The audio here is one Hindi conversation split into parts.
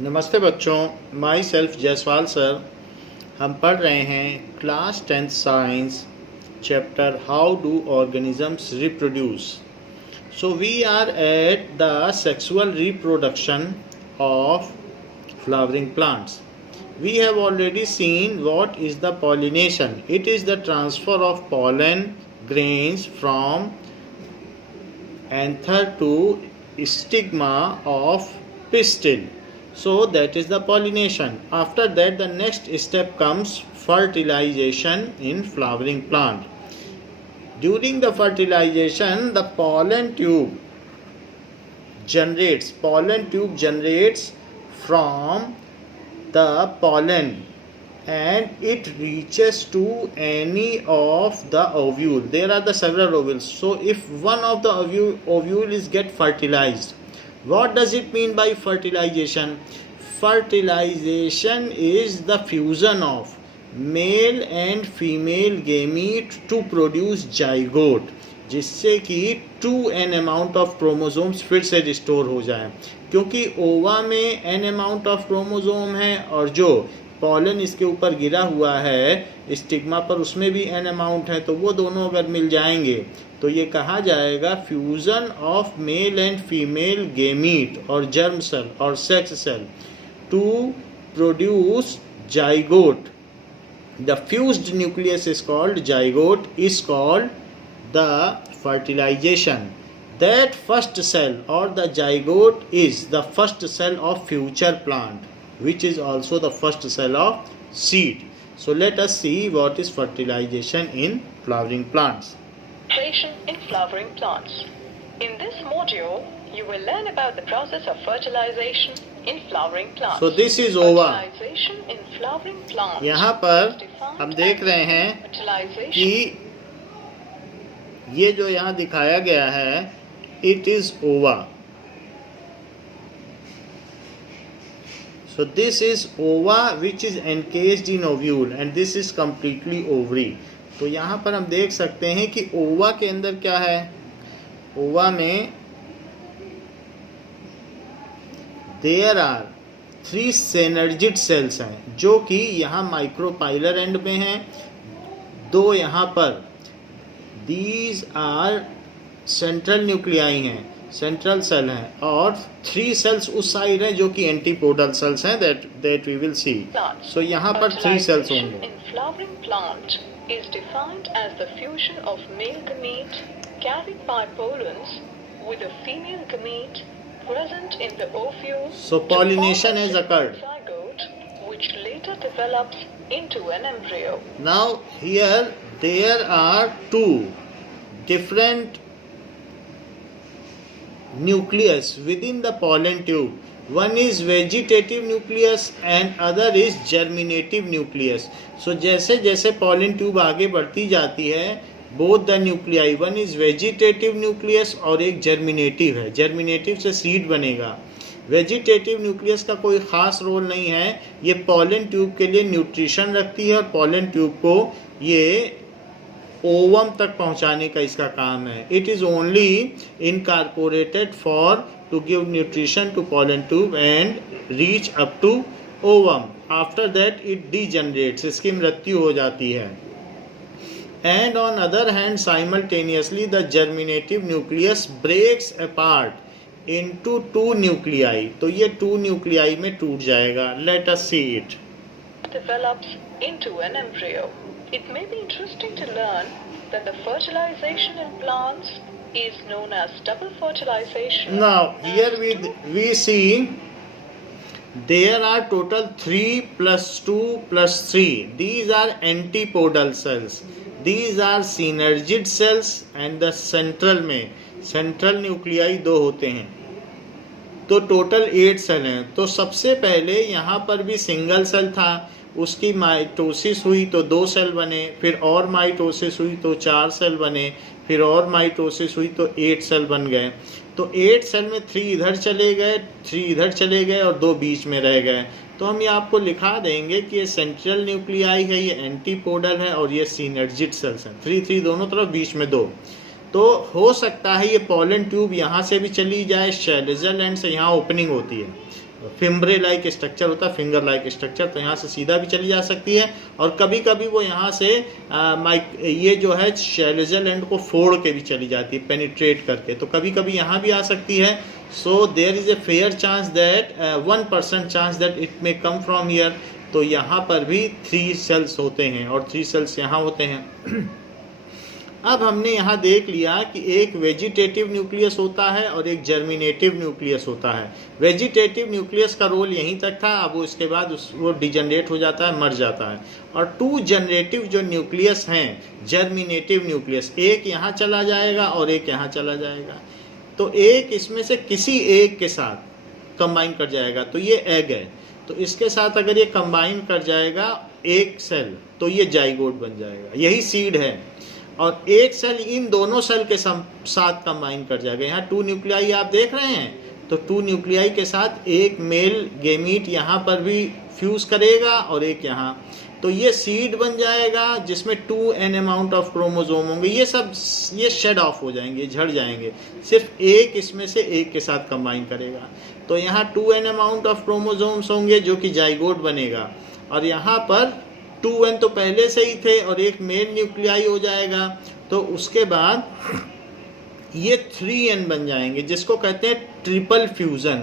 नमस्ते बच्चों, माई सेल्फ जयसवाल सर। हम पढ़ रहे हैं class 10th science chapter how do organisms reproduce. So we are at the sexual reproduction of flowering plants. We have already seen what is the pollination. It is the transfer of pollen grains from anther to stigma of pistil. So that is the pollination. After that, the next step comes fertilization in flowering plant. During the fertilization, the pollen tube generates from the pollen and it reaches to any of the ovule. There are the several ovules. So if one of the ovule is get fertilized, what does it mean by fertilization? Fertilization is the fusion of male and female gamete to produce zygote, जिससे कि 2n अमाउंट ऑफ क्रोमोसोम्स फिर से रिस्टोर हो जाए, क्योंकि ओवा में n अमाउंट ऑफ क्रोमोसोम है और जो पॉलन इसके ऊपर गिरा हुआ है स्टिग्मा पर उसमें भी n अमाउंट है, तो वो दोनों अगर मिल जाएंगे तो ये कहा जाएगा fusion of male and female gamete और जर्म सेल और sex cell to produce zygote. The fused nucleus is called zygote, is called the fertilization. That first cell or the zygote is the first cell of future plant, which is also the first cell of seed. So let us see what is fertilization in flowering plants. Fertilization in flowering plants. In this module, you will learn about the process of fertilization in flowering plants. So this is ova. Fertilization in flowering plants. यहाँ पर हम देख रहे हैं कि ये जो यहाँ दिखाया गया है इट इज ओवा. सो दिस इज ओवा which is encased in ovule and this is completely ovary. तो यहाँ पर हम देख सकते हैं कि ओवा के अंदर क्या है. ओवा में देयर आर 3 सिनर्जिड सेल्स हैं जो कि यहाँ माइक्रोपाइलर एंड में हैं, 2 यहाँ पर. These are सेंट्रल न्यूक्लियाई हैं, सेंट्रल सेल हैं, और 3 सेल्स उस साइड हैं जो कि एंटीपोडल सेल्स हैं that we will see. So यहाँ पर 3 सेल्स होंगे. In flowering plant is defined as the fusion of male gamete carried by pollens with a female gamete present in the ovule. So pollination has occurred. Zygote, which later develops into an embryo. Now here there are 2 different nucleus within the pollen tube. One is vegetative nucleus and other is germinative nucleus. So जैसे जैसे pollen tube आगे बढ़ती जाती है, both the nuclei, one is vegetative nucleus और एक germinative है. germinative से seed बनेगा. वेजिटेटिव न्यूक्लियस का कोई ख़ास रोल नहीं है, ये पॉलन ट्यूब के लिए न्यूट्रिशन रखती है और पॉलन ट्यूब को ये ओवम तक पहुंचाने का इसका काम है. It is only incorporated for to give nutrition to pollen tube and reach up to ovum. After that it degenerates, इसकी मृत्यु हो जाती है. And on other hand simultaneously the germinative nucleus breaks apart into 2 nuclei. तो ये 2 nuclei में टूट जाएगा. Let us see it. Develops into an embryo. It may be interesting to learn that the fertilization in plants is known as double fertilization. Now here we see there are total 3 plus 2 plus 3. These are antipodal cells. These are synergid cells and the central में सेंट्रल न्यूक्लियाई 2 होते हैं, तो टोटल 8 सेल हैं. तो सबसे पहले यहाँ पर भी सिंगल सेल था, उसकी माइटोसिस हुई तो 2 सेल बने, फिर और माइटोसिस हुई तो 4 सेल बने, फिर और माइटोसिस हुई तो 8 सेल बन गए. तो 8 सेल में 3 इधर चले गए, 3 इधर चले गए और 2 बीच में रह गए. तो हम ये आपको लिखा देंगे कि ये सेंट्रल न्यूक्लियाई है, ये एंटीपोडल है और ये सिनर्जिड सेल्स हैं. 3 दोनों तरफ, बीच में 2. तो हो सकता है ये पॉलन ट्यूब यहाँ से भी चली जाए, शैलेजल एंड से यहाँ ओपनिंग होती है, फिम्ब्रे लाइक स्ट्रक्चर होता है, फिंगर लाइक स्ट्रक्चर, तो यहाँ से सीधा भी चली जा सकती है और कभी कभी वो यहाँ से ये जो है शेलेजल एंड को फोड़ के भी चली जाती है, पेनिट्रेट करके, तो कभी कभी यहाँ भी आ सकती है. So there is a fair chance that 1% chance that it may come from here. तो यहाँ पर भी 3 सेल्स होते हैं और 3 सेल्स यहाँ होते हैं. अब हमने यहाँ देख लिया कि एक वेजिटेटिव न्यूक्लियस होता है और एक जर्मिनेटिव न्यूक्लियस होता है. वेजिटेटिव न्यूक्लियस का रोल यहीं तक था, अब उसके बाद वो डिजनरेट हो जाता है, मर जाता है. और 2 जनरेटिव जो न्यूक्लियस हैं, जर्मिनेटिव न्यूक्लियस, एक यहाँ चला जाएगा और एक यहाँ चला जाएगा. तो एक इसमें से किसी एक के साथ कंबाइन कर जाएगा, तो ये एग है, तो इसके साथ अगर ये कंबाइन कर जाएगा एक सेल तो ये जाइगोट बन जाएगा, यही सीड है. और एक सेल इन दोनों सेल के साथ कंबाइन कर जाएगा. यहाँ 2 न्यूक्लियाई आप देख रहे हैं, तो 2 न्यूक्लियाई के साथ एक मेल गेमीट यहाँ पर भी फ्यूज करेगा और एक यहाँ, तो ये सीड बन जाएगा जिसमें 2n अमाउंट ऑफ क्रोमोसोम होंगे. ये शेड ऑफ हो जाएंगे, झड़ जाएंगे, सिर्फ एक इसमें से एक के साथ कंबाइन करेगा. तो यहाँ 2n अमाउंट ऑफ क्रोमोसोम्स होंगे जो कि जाइगोट बनेगा, और यहाँ पर 2n तो पहले से ही थे और एक मेल न्यूक्लियाई हो जाएगा. तो उसके बाद ये 3n बन जाएंगे जिसको कहते हैं ट्रिपल फ्यूज़न.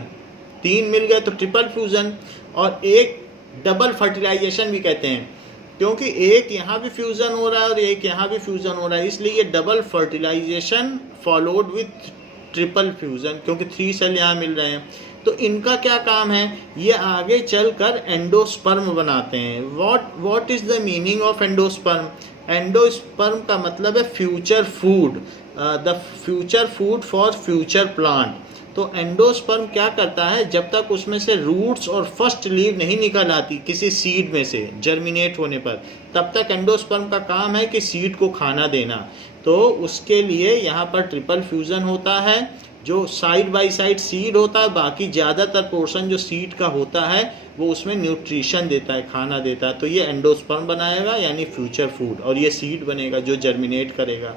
3 मिल गए तो ट्रिपल फ्यूज़न, और एक डबल फर्टिलाइजेशन भी कहते हैं, क्योंकि एक यहाँ भी फ्यूज़न हो रहा है और एक यहाँ भी फ्यूज़न हो रहा है, इसलिए ये double fertilization followed with triple fusion, क्योंकि 3 सेल यहाँ मिल रहे हैं. तो इनका क्या काम है, ये आगे चलकर एंडोस्पर्म बनाते हैं. What is the meaning of endosperm? Endosperm का मतलब है future food, the future food for future plant. तो एंडोस्पर्म क्या करता है, जब तक उसमें से रूट्स और फर्स्ट लीव नहीं निकल आती किसी सीड में से जर्मिनेट होने पर, तब तक एंडोस्पर्म का काम है कि सीड को खाना देना. तो उसके लिए यहाँ पर ट्रिपल फ्यूज़न होता है, जो साइड बाय साइड सीड होता है, बाकी ज़्यादातर पोर्शन जो सीड का होता है वो उसमें न्यूट्रिशन देता है, खाना देता है. तो ये एंडोस्पर्म बनाएगा यानी फ्यूचर फूड, और ये सीड बनेगा जो जर्मिनेट करेगा.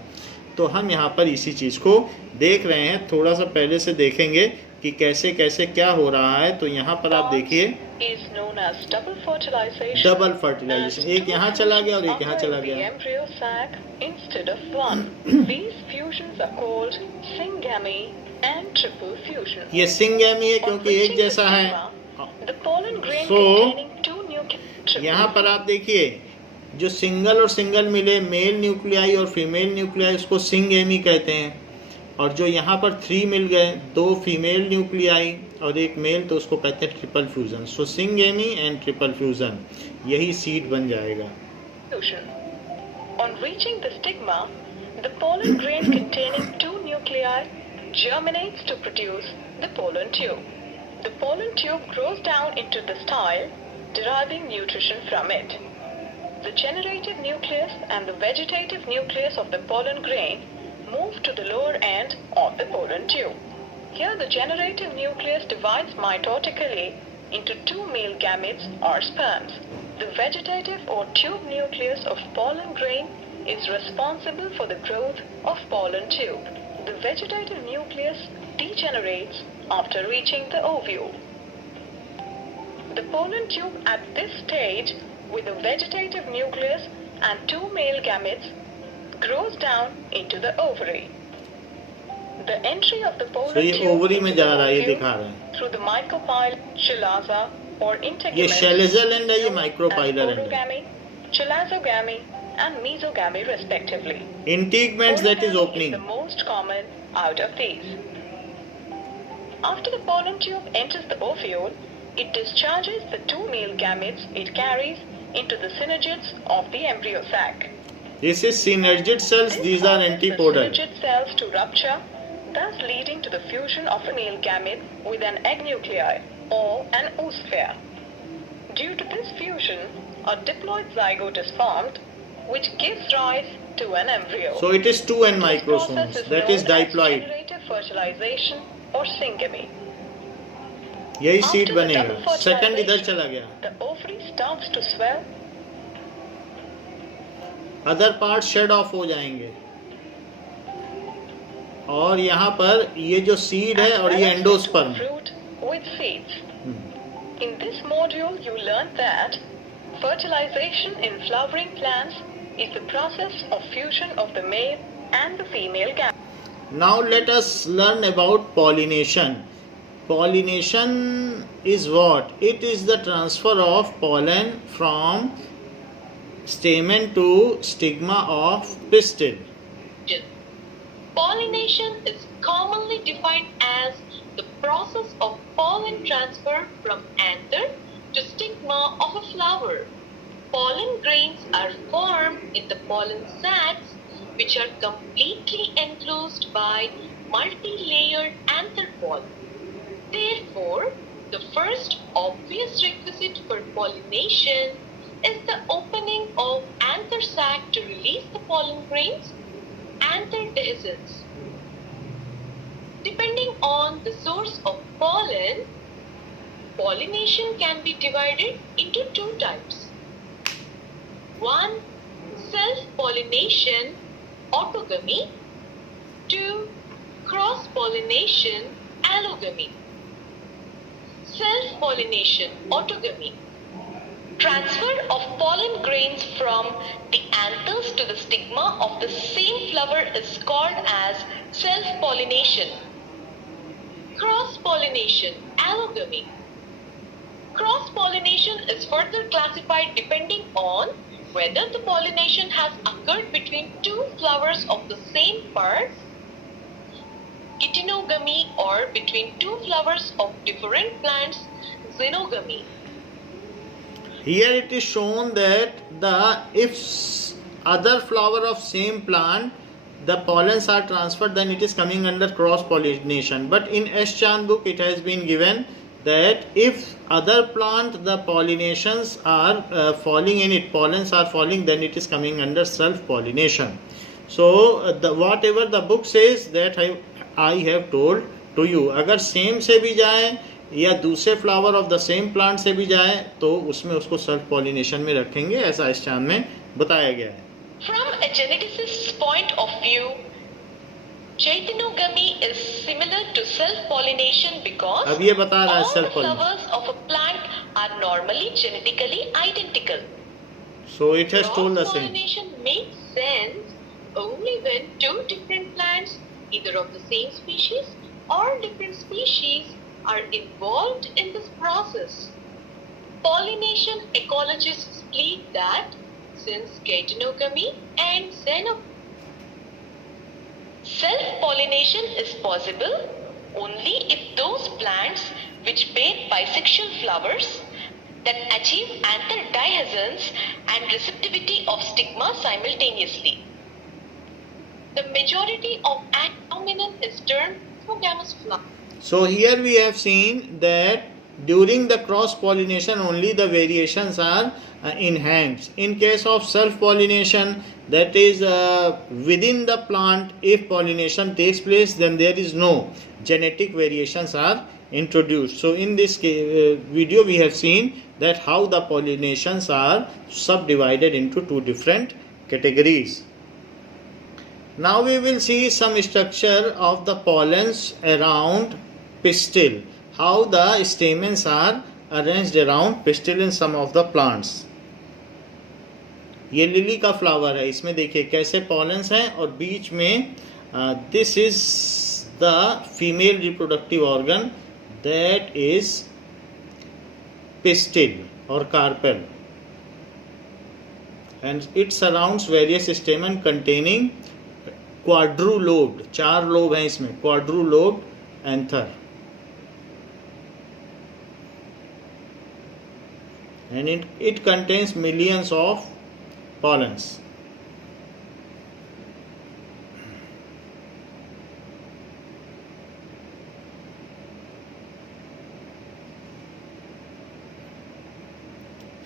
तो हम यहाँ पर इसी चीज़ को देख रहे हैं, थोड़ा सा पहले से देखेंगे कि कैसे कैसे क्या हो रहा है. तो यहाँ पर आप देखिए डबल फर्टिलाइजेशन, एक यहाँ चला गया और एक यहाँ चला गया. ये सिंगैमी है क्योंकि एक जैसा है. सो यहाँ पर आप देखिए, जो सिंगल और सिंगल मिले, मेल न्यूक्लियाई और फीमेल न्यूक्लियाई, उसको सिंगैमी कहते हैं. और जो यहाँ पर 3 मिल गए, 2 फीमेल न्यूक्लियाई और एक मेल, तो उसको कहते हैं triple fusion. So syngamy and triple fusion, यही सीड बन जाएगा. On reaching the stigma, the pollen grain containing 2 nuclei germinates to produce the pollen tube. The pollen tube grows down into the style, deriving nutrition from it. The generative nucleus and the vegetative nucleus of the pollen grain move to the lower end of the pollen tube. Here the generative nucleus divides mitotically into 2 male gametes or sperms. The vegetative or tube nucleus of pollen grain is responsible for the growth of pollen tube. The vegetative nucleus degenerates after reaching the ovule. The pollen tube at this stage, with a vegetative nucleus and 2 male gametes, grows down into the ovary. The entry of the pollen tube ovary में जा रहा है, ये दिखा रहा है, through the micropyle, chalaza or integument. ये शेलेजल एंड है, ये माइक्रोपाइलर एंड है. Chalazogamy and mesogamy respectively. Integuments, that is opening. Is the most common out of these. After the pollen tube enters the ovule, it discharges the 2 male gametes it carries into the synergids of the embryo sac. This is synergid cells, these are antipodal. The synergid cells to rupture, thus leading to the fusion of a male gamete with an egg nuclei or an oosphere. Due to this fusion, a diploid zygote is formed, which gives rise to an embryo. So it is 2n microsomes, that is diploid. Generative fertilization or syngamy. यही सीड बनेगा. सेकंड इधर चला गया. The ovary starts to swell. Other part shed off हो जाएंगे. और यहाँ पर ये जो सीड है और ये endosperm, with seeds. In this module, you learned that fertilization in flowering plants is the process of fusion of the male and the female gametes. Now let us learn about pollination. Pollination is what? It is the transfer of pollen from stamen to stigma of pistil. Pollination is commonly defined as the process of pollen transfer from anther to stigma of a flower. Pollen grains are formed in the pollen sacs, which are completely enclosed by multi-layered anther pollen. Therefore, the first obvious requisite for pollination is the opening of anther sac to release the pollen grains, anther dehiscence. Depending on the source of pollen, pollination can be divided into two types. One, self-pollination, autogamy. Two, cross-pollination, allogamy. Self-pollination, autogamy. Transfer of pollen grains from the anthers to the stigma of the same flower is called as self-pollination. Cross-pollination, allogamy. Cross-pollination is further classified depending on whether the pollination has occurred between two flowers of the same part, geitonogamy, or between two flowers of different plants, xenogamy. Here it is shown that if other flower of same plant, the pollens are transferred, then it is coming under cross pollination. But in S. Chand book it has been given that if other plant the pollinations are falling in it, pollens are falling, then it is coming under self pollination. So whatever the book says, that I have told to you. अगर सेम से भी जाए या दूसरे flower of the same plant से भी जाए तो उसमें उसको सेल्फ पॉलिनेशन में रखेंगे, ऐसा इस चांद में बताया गया है. From a geneticist's point of view, geitonogamy is similar to self-pollination because अब ये बता रहा है all the self pollination. flowers of a plant are normally genetically identical. So it has told the same. Cross-pollination makes sense only when two different plants, either of the same species or different species, are involved in this process. Pollination ecologists believe that since geitonogamy and self-pollination is possible only if those plants which bear bisexual flowers that achieve anther dehiscence and receptivity of stigma simultaneously. The majority of dominant is termed monogamous flower. So here we have seen that during the cross pollination only the variations are enhanced. In case of self pollination, that is within the plant, if pollination takes place, then there is no genetic variations are introduced. So in this video we have seen that how the pollinations are subdivided into two different categories. Now we will see some structure of the pollens around pistil, how the stamens are arranged around pistil in some of the plants. ये लिली का फ्लावर है, इसमें देखिए कैसे पॉलेंस हैं और बीच में this is the female reproductive organ, that is pistil और carpel, and it surrounds various stamen containing quadrilobed, 4 lobe हैं इसमें, quadrilobed anther, and it contains millions of pollens.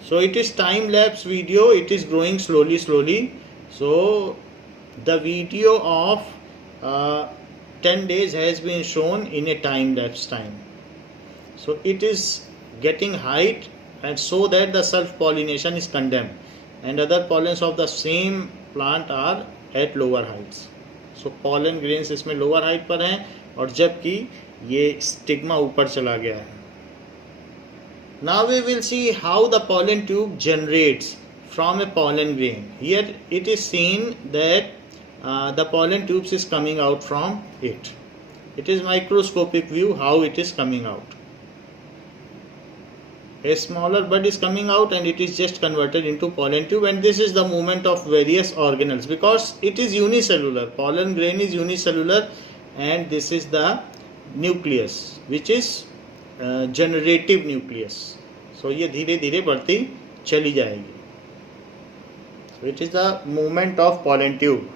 So it is time lapse video, it is growing slowly. So the video of 10 days has been shown in a time lapse time. So it is getting height, and so that the self pollination is condemned and other pollens of the same plant are at lower heights. So pollen grains इसमें lower height पर हैं और जबकि ये स्टिग्मा ऊपर चला गया है. Now we will see how the pollen tube generates from a pollen grain. Here it is seen that the pollen tubes is coming out from it. It is microscopic view how it is coming out. A smaller bud is coming out and it is just converted into pollen tube, and this is the movement of various organelles because it is unicellular. Pollen grain is unicellular and this is the nucleus which is generative nucleus. So ये धीरे धीरे बढ़ती चली जाएगी. So it is the movement of pollen tube.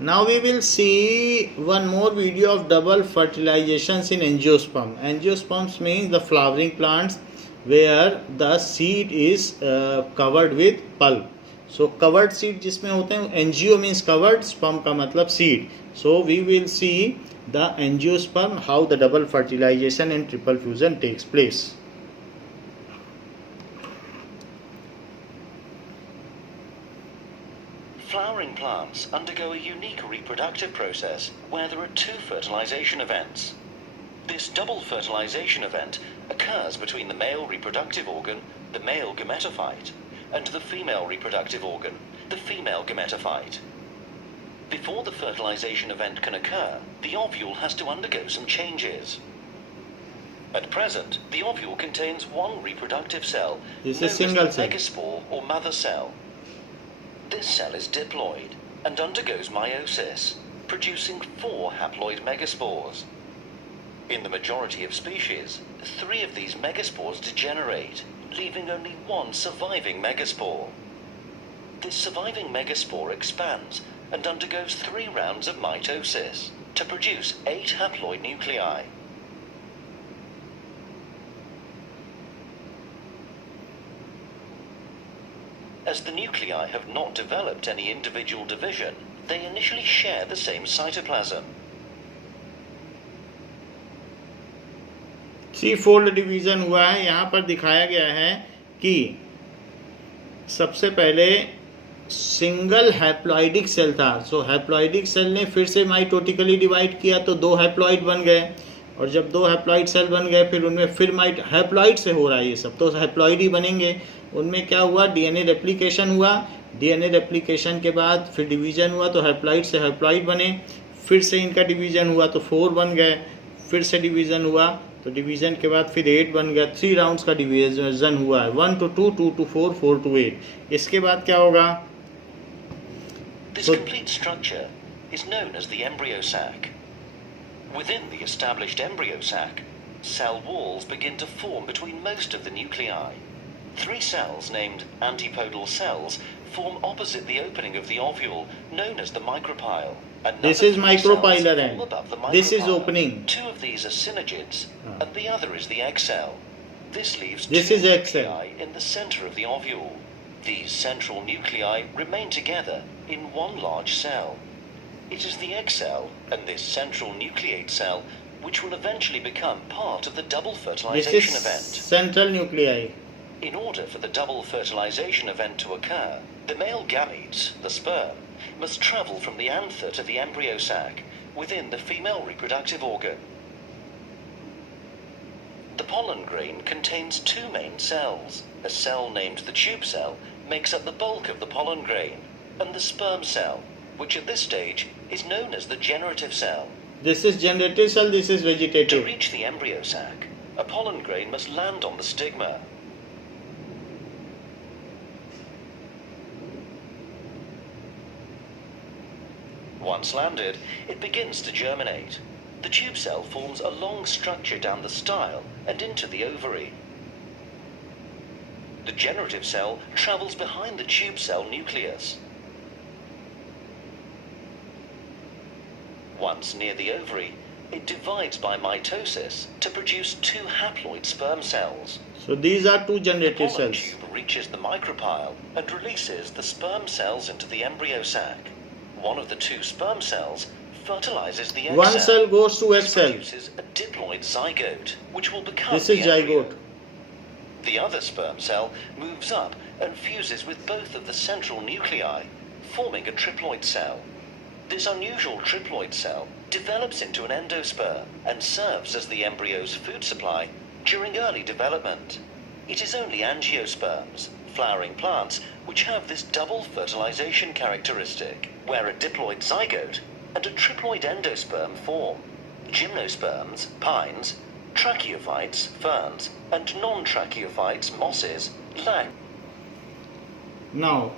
Now we will see one more video of double fertilizations in angiosperm. Angiosperms means the flowering plants where the seed is covered with pulp. So covered seed जिसमें होते हैं, angio means covered, sperm का मतलब seed. So we will see the angiosperm how the double fertilization and triple fusion takes place. Flowering plants undergo a unique reproductive process where there are two fertilization events. This double fertilization event occurs between the male reproductive organ, the male gametophyte, and the female reproductive organ, the female gametophyte. Before the fertilization event can occur, the ovule has to undergo some changes. At present, the ovule contains one reproductive cell, This known is single as the cell. megaspore or mother cell. This cell is diploid and undergoes meiosis, producing 4 haploid megaspores. In the majority of species, 3 of these megaspores degenerate, leaving only one surviving megaspore. This surviving megaspore expands and undergoes 3 rounds of mitosis to produce 8 haploid nuclei. As the nuclei have not developed any individual division, they initially share the same cytoplasm. सी फोल्ड डिवीजन हुआ है. यहाँ पर दिखाया गया है कि सबसे पहले सिंगल हैप्लॉइडिक सेल था. सो हैप्लॉइडिक सेल ने फिर से माइटोटिकली डिवाइड किया तो 2 हैप्लॉइड बन गए, और जब 2 हैप्लॉइड सेल बन गए फिर उनमें फिर हैप्लॉइड से हो रहा है ये सब, तो हैप्लॉइड ही बनेंगे. उनमें क्या हुआ, डीएनए रेप्लिकेशन हुआ. डीएनए रेप्लिकेशन के बाद फिर डिवीजन हुआ तो हैप्लॉइड से हैप्लॉइड बने. फिर से इनका डिवीजन हुआ तो 4 बन गए. फिर से डिवीजन हुआ तो डिवीजन के बाद फिर 8 बन गया. 3 राउंड्स का डिवीजन हुआ है, 1 to 2, 2 to 4, 4 to 8. इसके बाद क्या होगा? This complete structure is known as the embryo sac. Within the established embryo sac, cell walls begin to form between most of the nuclei. 3 cells named antipodal cells form opposite the opening of the ovule, known as the micropyle. This is micropylar end. This is opening. 2 of these are synogyds, and the other is the egg cell. This leaves This 2 is egg cell. nuclei in the center of the ovule. These central nuclei remain together in one large cell. It is the egg cell and this central nucleate cell which will eventually become part of the double This fertilization is event. central nuclei. In order for the double fertilization event to occur, the male gametes, the sperm, must travel from the anther to the embryo sac within the female reproductive organ. The pollen grain contains 2 main cells. A cell named the tube cell makes up the bulk of the pollen grain, and the sperm cell, which at this stage is known as the generative cell. This is generative cell, this is To vegetative. reach the embryo sac, a pollen grain must land on the stigma. Once landed, it begins to germinate. The tube cell forms a long structure down the style and into the ovary. The generative cell travels behind the tube cell nucleus. Once near the ovary, it divides by mitosis to produce 2 haploid sperm cells. So these are 2 The generative pollen cells. tube reaches the micropyle and releases the sperm cells into the embryo sac. One of the 2 sperm cells fertilizes the egg One cell goes to egg This cell. produces a diploid zygote, which will become This the is embryo. zygote. The other sperm cell moves up and fuses with both of the central nuclei, forming a triploid cell. This unusual triploid cell develops into an endosperm and serves as the embryo's food supply during early development. It is only angiosperms, flowering plants, which have this double fertilization characteristic, where a diploid zygote and a triploid endosperm form. Gymnosperms, pines, tracheophytes, ferns, and non-tracheophytes, mosses, lack. Now,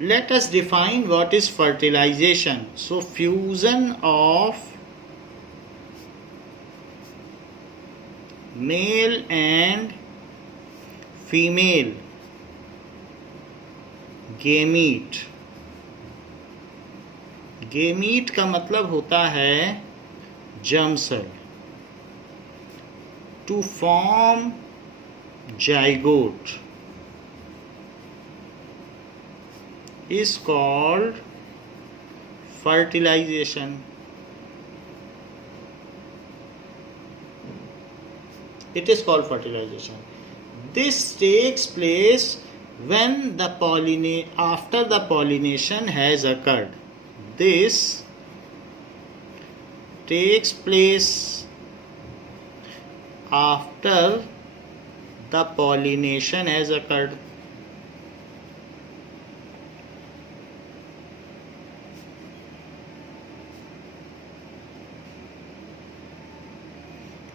let us define what is fertilization. So, fusion of male and female gamete. Gamete का मतलब होता है germ cell. To form zygote is called fertilization. It is called fertilization. This takes place when after the pollination has occurred. This takes place after the pollination has occurred.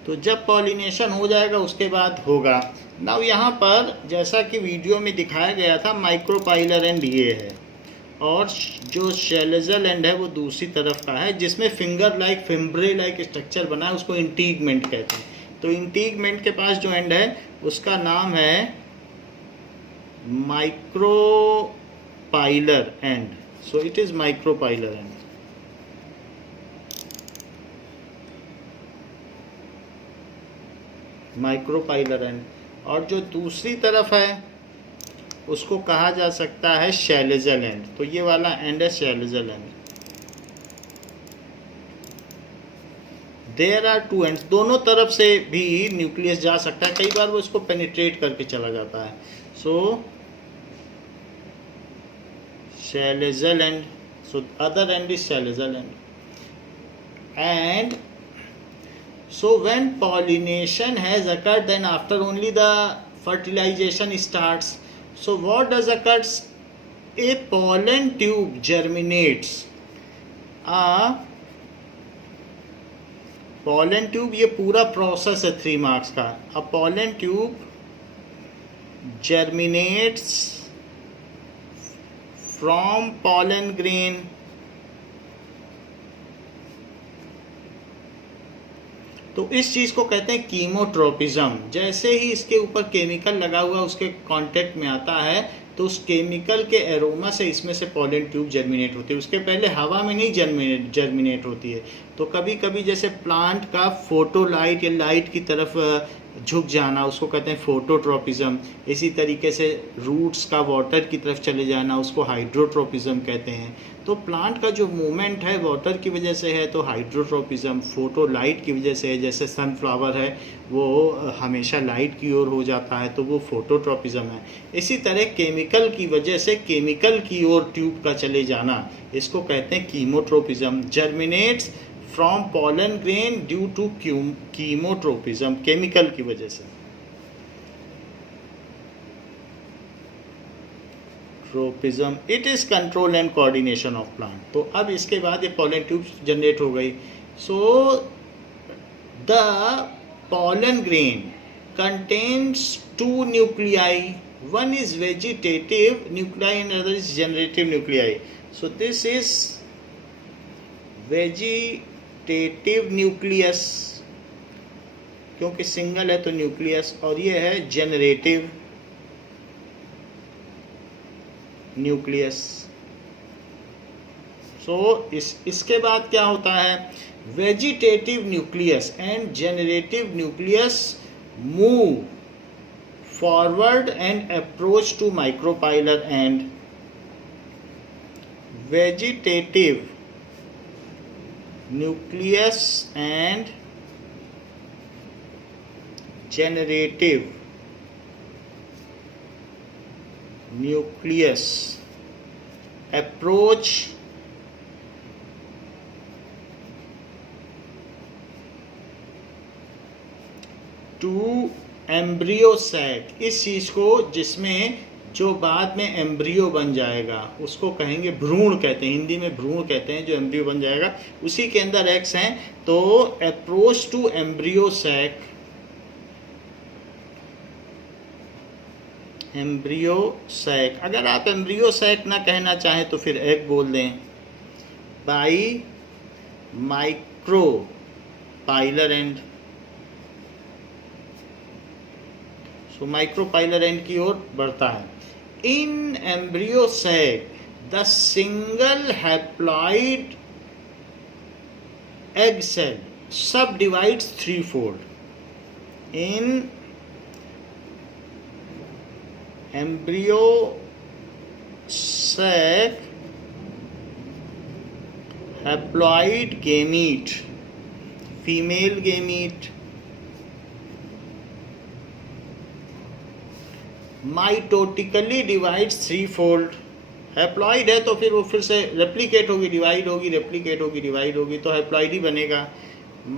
तो जब पॉलिनेशन हो जाएगा उसके बाद होगा. नाउ यहाँ पर जैसा कि वीडियो में दिखाया गया था, माइक्रोपाइलर एंड ये है और जो शेलेजल एंड है वो दूसरी तरफ का है, जिसमें finger like fimbriae like structure बना है, उसको इंटीगमेंट कहते हैं. तो इंटीगमेंट के पास जो एंड है उसका नाम है micropylar and. So it is micropylar and. Micropylar and. और जो दूसरी तरफ है उसको कहा जा सकता है शेलेजल एंड. तो ये वाला एंड है chalazal end. There are two ends. दोनों तरफ से भी न्यूक्लियस जा सकता है, कई बार वो इसको पेनिट्रेट करके चला जाता है. So chalazal end. So other end is chalazal end. And so when pollination has occurred, then after only the fertilization starts. So what does occurs? A pollen tube germinates. A pollen tube, ये पूरा प्रोसेस है 3 marks का. A pollen tube germinates from pollen grain. तो इस चीज़ को कहते हैं कीमोट्रोपिज्म. जैसे ही इसके ऊपर केमिकल लगा हुआ उसके कांटेक्ट में आता है तो उस केमिकल के एरोमा से इसमें से पॉलन ट्यूब जर्मिनेट होती है. उसके पहले हवा में नहीं जर्मिनेट होती है. तो कभी कभी जैसे प्लांट का फोटोलाइट या लाइट की तरफ झुक जाना उसको कहते हैं फोटोट्रोपिज्म. इसी तरीके से रूट्स का वाटर की तरफ चले जाना उसको हाइड्रोट्रोपिज्म कहते हैं. तो प्लांट का जो मूवमेंट है वाटर की वजह से है तो हाइड्रोट्रोपिज्म. फोटोलाइट की वजह से है, जैसे सनफ्लावर है वो हमेशा लाइट की ओर हो जाता है तो वो फोटोट्रोपिज्म है. इसी तरह केमिकल की वजह से केमिकल की ओर ट्यूब का चले जाना इसको कहते हैं chemotropism. Germinates from pollen grain due to chemotropism. Chemical की वजह से. Tropism it is control and coordination of plant. तो अब इसके बाद ये पॉलन ट्यूब जनरेट हो गई. So the pollen grain contains 2 nuclei. One is vegetative nuclei and other is generative nuclei. So this is vegetative nucleus क्योंकि सिंगल है तो न्यूक्लियस, और ये है जनरेटिव न्यूक्लियस. सो इसके बाद क्या होता है? Vegetative nucleus and generative nucleus move forward and approach to micropylar end. Vegetative nucleus and generative nucleus approach to embryo sac, इस चीज़ को जिसमें जो बाद में एम्ब्रियो बन जाएगा उसको कहेंगे भ्रूण कहते हैं, हिंदी में भ्रूण कहते हैं, जो एम्ब्रियो बन जाएगा उसी के अंदर एग्स हैं। तो approach to embryo sac, embryo sac, अगर आप एम्ब्रियो सैक ना कहना चाहें तो फिर एग बोल दें, by micropylar end. So micropylar end की ओर बढ़ता है। In embryo sac the single haploid egg cell subdivides threefold. In embryo sac, haploid gamete, female gamete, mitotically divides threefold. Haploid है तो फिर वो फिर से रेप्लिकेट होगी, डिवाइड होगी, रेप्लिकेट होगी, डिवाइड होगी, तो हैप्लॉइड ही बनेगा।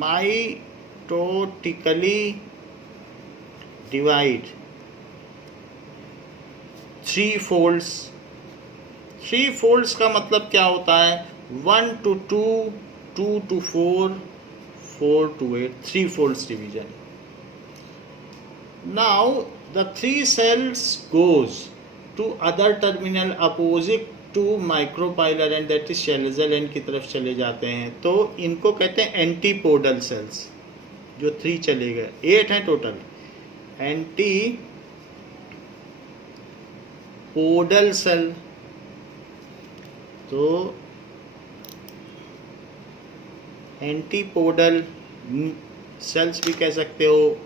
Mitotically divide three folds. Three folds का मतलब क्या होता है? 1 to 2, 2 to 4, 4 to 8, three folds division. Now the three cells goes to other terminal opposite to micropylar and that is Schlezel end की तरफ चले जाते हैं, तो इनको कहते हैं एंटीपोडल सेल्स। जो 3 चले गए, 8 हैं टोटल। एंटीपोडल सेल, तो एंटीपोडल सेल्स भी कह सकते हो,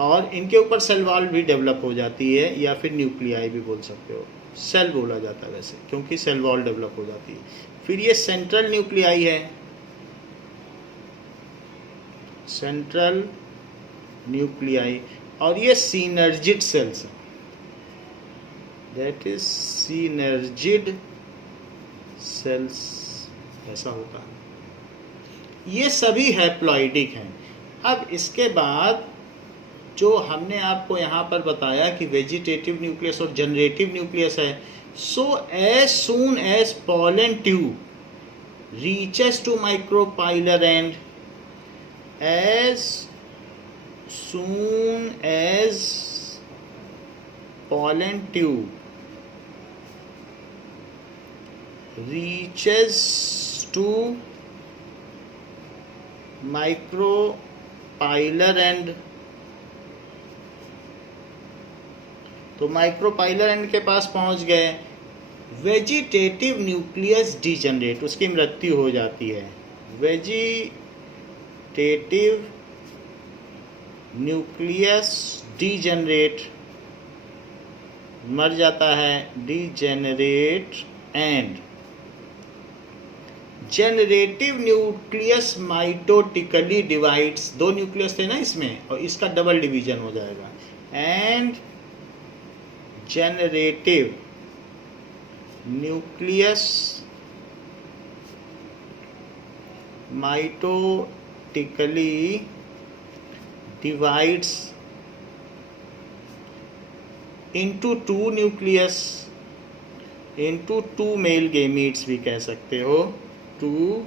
और इनके ऊपर सेल वॉल भी डेवलप हो जाती है, या फिर न्यूक्लियाई भी बोल सकते हो। सेल बोला जाता है वैसे, क्योंकि सेल वॉल डेवलप हो जाती है। फिर ये सेंट्रल न्यूक्लियाई है, सेंट्रल न्यूक्लियाई, और ये सिनर्जिड सेल्स है, दैट इज सिनर्जिड सेल्स, ऐसा होता है। ये सभी हैप्लॉइडिक हैं। अब इसके बाद जो हमने आपको यहाँ पर बताया कि वेजिटेटिव न्यूक्लियस और जनरेटिव न्यूक्लियस है, so as soon as pollen tube reaches to micropylar end, as soon as pollen tube reaches to micropylar end, तो माइक्रोपाइलर एंड के पास पहुंच गए, वेजिटेटिव न्यूक्लियस डीजनरेट, उसकी मृत्यु हो जाती है। वेजिटेटिव न्यूक्लियस डीजनरेट, मर जाता है, degenerate, and generative nucleus mitotically divides. 2 nucleus थे ना इसमें, और इसका डबल डिवीजन हो जाएगा। And generative nucleus mitotically divides into 2 nucleus, into 2 male gametes भी कह सकते हो, 2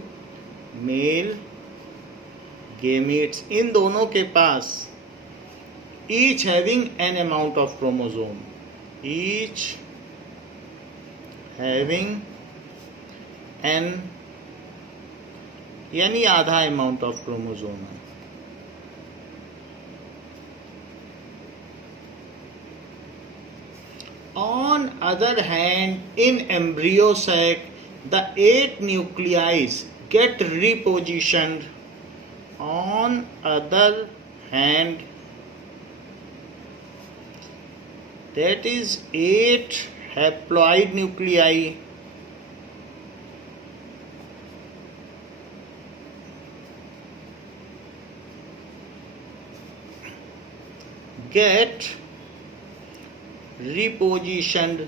male gametes। इन दोनों के पास each having an amount of chromosome, each having n, यानी आधा अमाउंट ऑफ क्रोमोसोम है। On other hand, in embryo sac, the 8 nuclei get repositioned. On other hand, that is 8 haploid nuclei get repositioned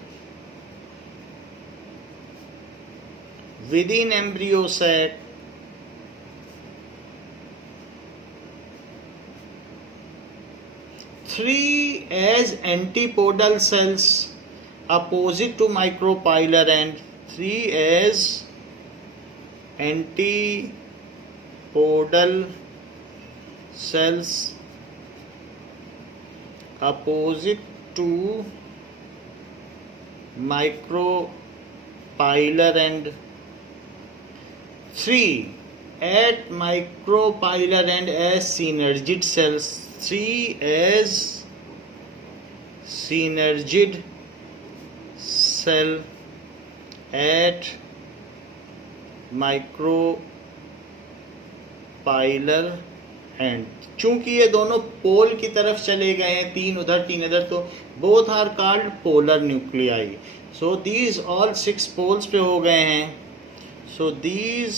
within embryo sac 3 as antipodal cells opposite to micropylar end. 3 as antipodal cells opposite to micropylar end. 3 at micropylar end as synergid cells. 3 as synergid cell at micropylar end. चूंकि ये दोनों पोल की तरफ चले गए हैं, 3 उधर 3 इधर, तो both are called polar nuclei. So these all 6 poles पे हो गए हैं. So these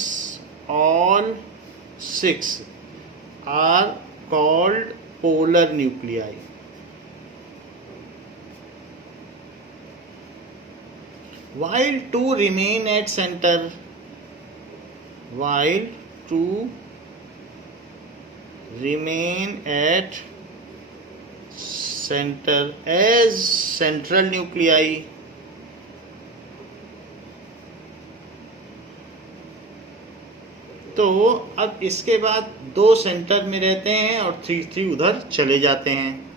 all 6 are called polar nuclei. While 2 remain at center, while 2 remain at center as central nuclei. तो अब इसके बाद 2 सेंटर में रहते हैं और 3 उधर चले जाते हैं.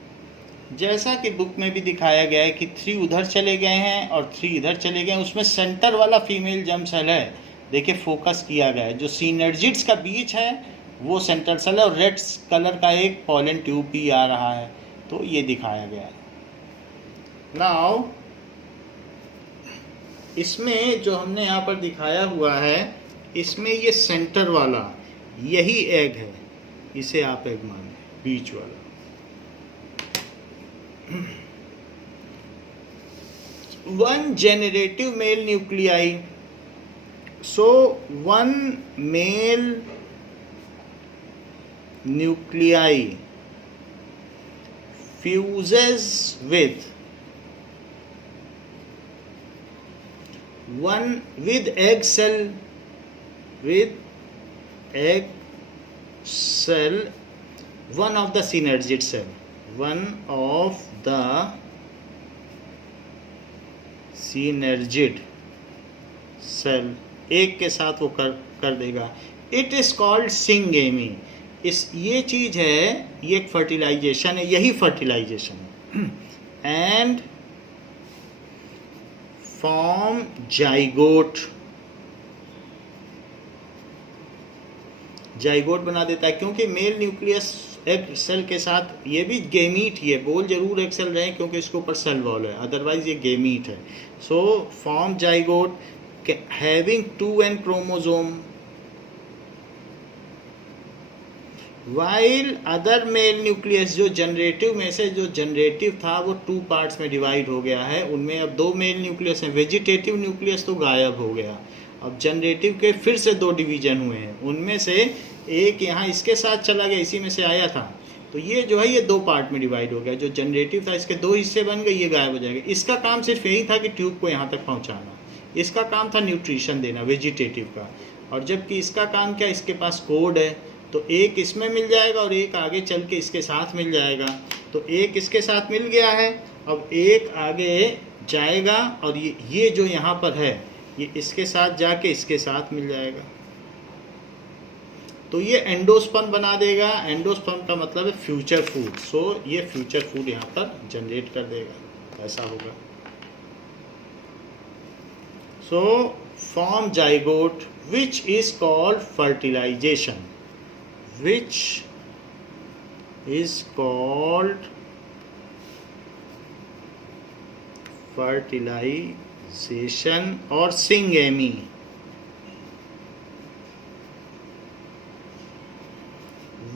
जैसा कि बुक में भी दिखाया गया है कि 3 उधर चले गए हैं और 3 इधर चले गए हैं. उसमें सेंटर वाला फीमेल जर्म सेल है, देखिए फोकस किया गया है. जो सिनर्जिड्स का बीच है वो सेंट्रल सेल है और रेड कलर का एक पॉलन ट्यूब भी आ रहा है, तो ये दिखाया गया है. नाउ इसमें जो हमने यहाँ पर दिखाया हुआ है, इसमें ये सेंटर वाला यही एग है, इसे आप एग माने, बीच वाला. One generative male nuclei. So one male nuclei fuses with egg cell, one of the synergid cell, one of the synergid cell, एक के साथ वो कर देगा. It is called syngamy. ये चीज है, ये एक फर्टिलाइजेशन है, यही फर्टिलाइजेशन है. एंड फॉर्म जाइगोट बना देता है, क्योंकि मेल न्यूक्लियस एक सेल के साथ, ये भी गेमीट ही है, बोल जरूर एक सेल रहे क्योंकि इसके ऊपर सेल वॉल है, अदरवाइज ये गेमीट है. सो form zygote having 2n chromosome, while other mail nucleus, जो जनरेटिव में से जो जनरेटिव था वो 2 पार्ट्स में डिवाइड हो गया है. उनमें अब 2 मेल न्यूक्लियस हैं. वेजिटेटिव न्यूक्लियस तो गायब हो गया, अब जनरेटिव के फिर से 2 डिवीजन हुए हैं. उनमें से एक यहाँ इसके साथ चला गया, इसी में से आया था, तो ये जो है ये 2 पार्ट में डिवाइड हो गया. जो जनरेटिव था इसके 2 हिस्से बन गए, ये गायब हो जाएगा. इसका काम सिर्फ यही था कि ट्यूब को यहाँ तक पहुँचाना, इसका काम था न्यूट्रिशन देना वेजिटेटिव का. और जबकि इसका काम क्या, इसके पास कोड है, तो एक इसमें मिल जाएगा और एक आगे चल के इसके साथ मिल जाएगा. तो एक इसके साथ मिल गया है, अब एक आगे जाएगा और ये जो यहाँ पर है ये इसके साथ जाके इसके साथ मिल जाएगा. तो ये एंडोस्पर्म बना देगा. एंडोस्पर्म का मतलब है फ्यूचर फूड. सो ये फ्यूचर फूड यहाँ पर जनरेट कर देगा, ऐसा होगा. So form zygote which is called fertilization, which is called fertilization or syngamy.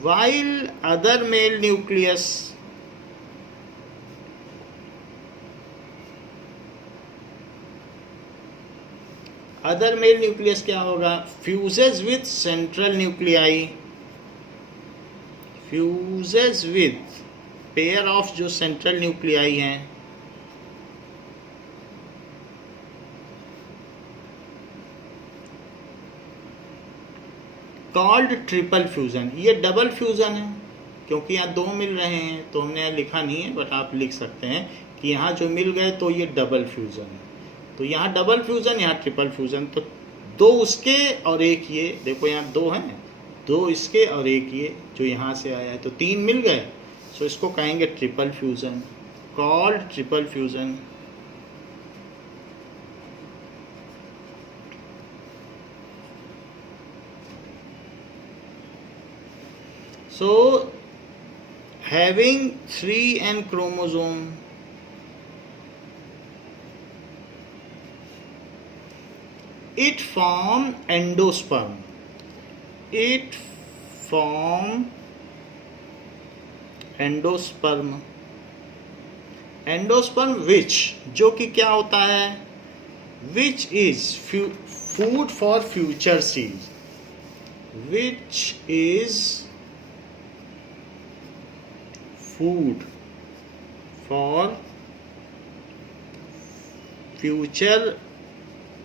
While other male nucleus क्या होगा, fuses with central nuclei, fuses with pair of जो सेंट्रल न्यूक्लियाई हैं, कॉल्ड ट्रिपल फ्यूजन. ये डबल फ्यूजन है, क्योंकि यहाँ 2 मिल रहे हैं तो हमने यहाँ लिखा नहीं है, बट आप लिख सकते हैं कि यहाँ जो मिल गए तो ये डबल फ्यूज़न है। तो यहाँ डबल फ्यूज़न, यहाँ ट्रिपल फ्यूज़न, तो 2 उसके और 1 ये, देखो यहाँ 2 हैं, 2 इसके और 1 ये जो यहाँ से आया है, तो 3 मिल गए। सो इसको कहेंगे triple fusion, called triple fusion. So having 3n chromosome, it form endosperm. It form endosperm. Endosperm which, जो कि क्या होता है, which is food for future seeds, which is food for future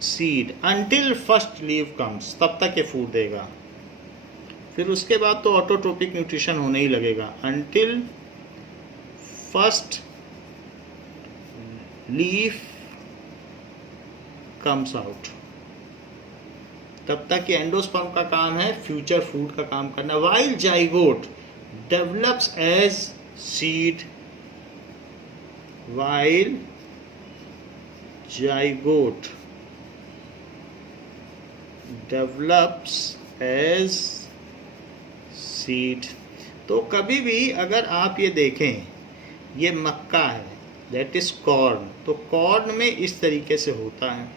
seed until first leaf comes, तब तक ये फूड देगा। फिर उसके बाद तो ऑटोट्रोपिक न्यूट्रिशन होने ही लगेगा। until first leaf comes out, तब तक ये एंडोस्पर्म का काम है फ्यूचर फूड का काम करना। while zygote develops as seed, while zygote develops as seed। तो कभी भी अगर आप ये देखें, ये मक्का है, दैट इज कॉर्न, तो कॉर्न में इस तरीके से होता है।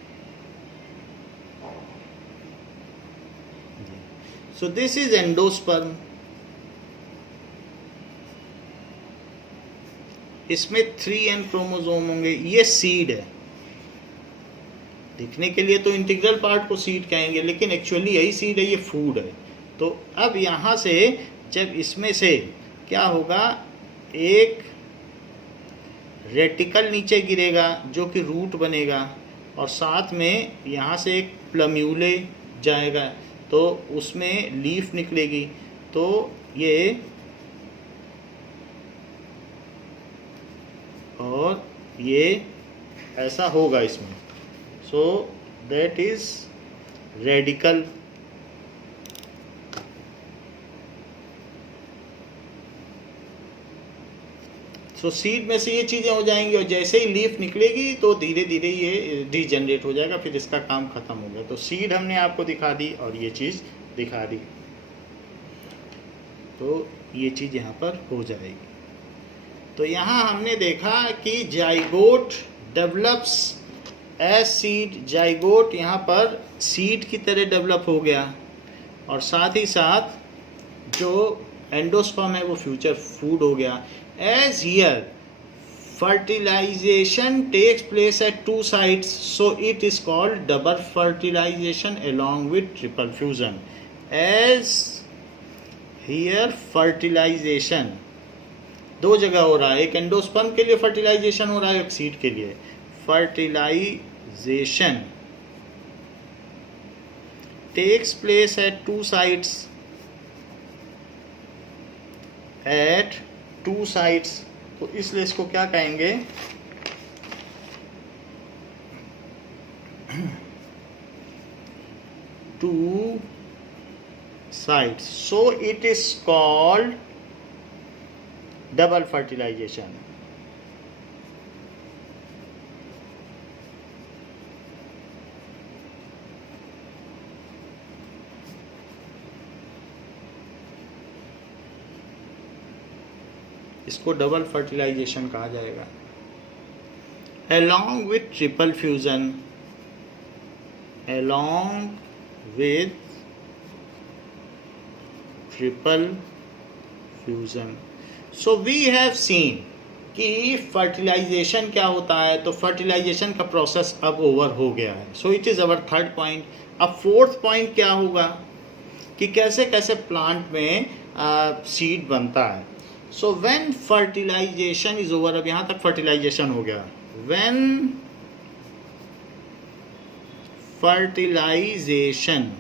So this is endosperm. इसमें 3n क्रोमोसोम होंगे, ये सीड है। दिखने के लिए तो इंटीग्रल पार्ट को सीड कहेंगे, लेकिन एक्चुअली यही सीड है, ये फूड है। तो अब यहाँ से जब इसमें से क्या होगा, एक रेटिकल नीचे गिरेगा जो कि रूट बनेगा, और साथ में यहाँ से एक प्लम्यूले जाएगा, तो उसमें लीफ निकलेगी। तो ये और ये ऐसा होगा इसमें। So that is radical. So seed में से ये चीज़ें हो जाएंगी, और जैसे ही लीफ निकलेगी तो धीरे धीरे ये डीजनरेट हो जाएगा, फिर इसका काम खत्म हो गया। तो सीड हमने आपको दिखा दी और ये चीज़ दिखा दी, तो ये चीज़ यहाँ पर हो जाएगी। तो यहाँ हमने देखा कि zygote develops as seed, zygote यहाँ पर सीड की तरह डेवलप हो गया, और साथ ही साथ जो एंडोस्पर्म है वो फ्यूचर फूड हो गया। As here fertilization takes place at 2 sites, so it is called double fertilization along with triple fusion. As here fertilization 2 जगह हो रहा है, एक एंडोस्पर्म के लिए फर्टिलाइजेशन हो रहा है, एक सीड के लिए। fertilization takes place at 2 sites, at 2 sites, तो इसलिए इसको क्या कहेंगे, two sites, so it is called double fertilization. इसको डबल फर्टिलाइजेशन कहा जाएगा। along with triple fusion, along with triple fusion, so we have seen कि फर्टिलाइजेशन क्या होता है। तो फर्टिलाइजेशन का प्रोसेस अब ओवर हो गया है। So it is our 3rd point. अब 4th पॉइंट क्या होगा कि कैसे कैसे प्लांट में सीड बनता है। So when fertilization is over, अब यहाँ तक फर्टिलाइजेशन हो गया। When fertilization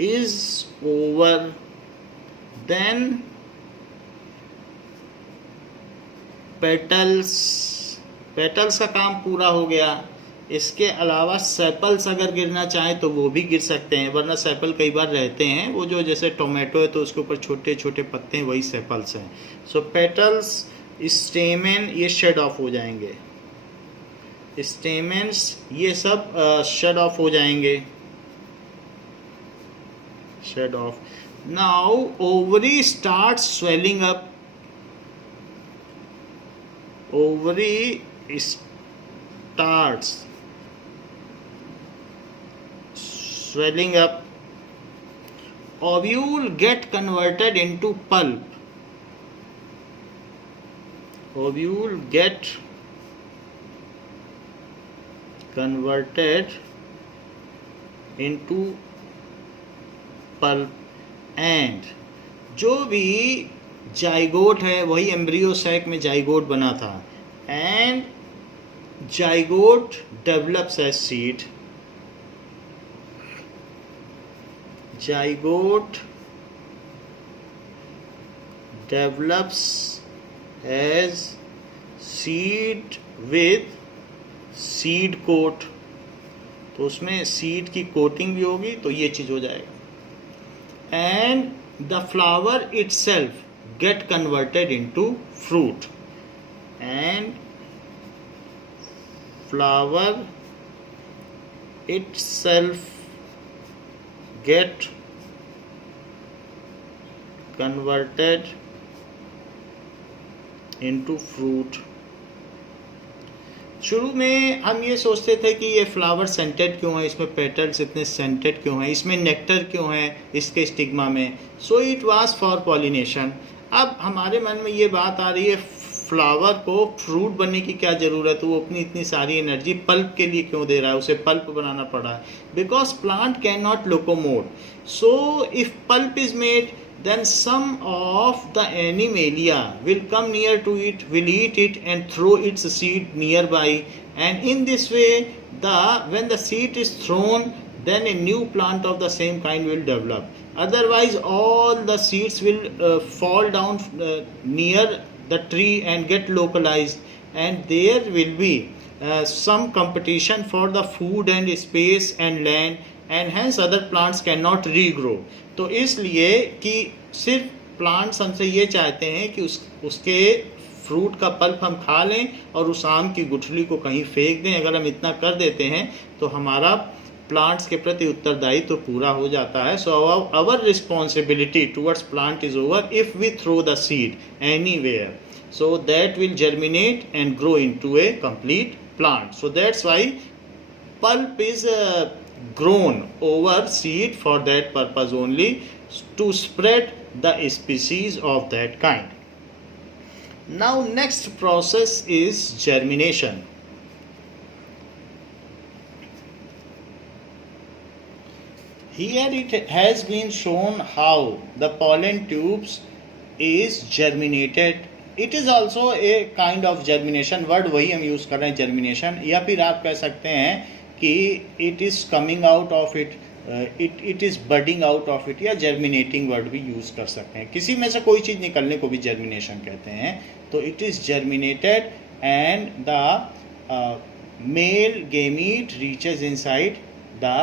is over, then petals, petals का काम पूरा हो गया। इसके अलावा सेपल्स अगर गिरना चाहें तो वो भी गिर सकते हैं, वरना सेपल कई बार रहते हैं, वो जो जैसे टोमेटो है तो उसके ऊपर छोटे छोटे पत्ते हैं, वही सेपल्स हैं। सो पेटल्स, स्टेमन, ये शेड ऑफ हो जाएंगे, स्टेमेंस ये सब शेड ऑफ हो जाएंगे, shed off. Now ovary start swelling up, ovary starts swelling up, ovule get converted into pulp, ovule get converted into pulp, and जो भी जाइगोट है वही एम्ब्रियो सैक में जाइगोट बना था, and zygote develops as seed, zygote develops as seed with seed coat, तो उसमें सीड की कोटिंग भी होगी, तो ये चीज हो जाएगा। And the flower itself get converted into fruit, and flower itself get converted into fruit। शुरू में हम ये सोचते थे कि ये फ्लावर सेंटेड क्यों है, इसमें पेटल्स इतने सेंटेड क्यों हैं, इसमें नेक्टर क्यों है इसके स्टिग्मा में, so it was for pollination. अब हमारे मन में ये बात आ रही है फ्लावर को फ्रूट बनने की क्या ज़रूरत है, वो अपनी इतनी सारी एनर्जी पल्प के लिए क्यों दे रहा है, उसे पल्प बनाना पड़ा है, because plant can not locomote. So if pulp is made, then some of the animalia will come near to it, will eat it and throw its seed nearby, and in this way when the seed is thrown, then a new plant of the same kind will develop. Otherwise all the seeds will fall down near the tree and get localized, and there will be some competition for the food and space and land, and hence other plants cannot regrow. तो इसलिए कि सिर्फ प्लांट्स हमसे ये चाहते हैं कि उसके फ्रूट का पल्प हम खा लें और उस आम की गुठली को कहीं फेंक दें। अगर हम इतना कर देते हैं तो हमारा प्लांट्स के प्रति उत्तरदायित्व तो पूरा हो जाता है। So our responsibility towards plant is over if we throw the seed anywhere, so that will germinate and grow into a complete plant. So that's why pulp is grown over seed for that purpose only, to spread the species of that kind. Now next process is germination. Here it has been shown how the pollen tubes is germinated. It is also a kind of germination, word वही हम यूज कर रहे हैं germination, या फिर आप कह सकते हैं कि it is coming out of it, it is budding out of it, या germinating वर्ड भी यूज कर सकते हैं। किसी में से कोई चीज़ निकलने को भी germination कहते हैं। तो it is germinated and the male gamete reaches inside the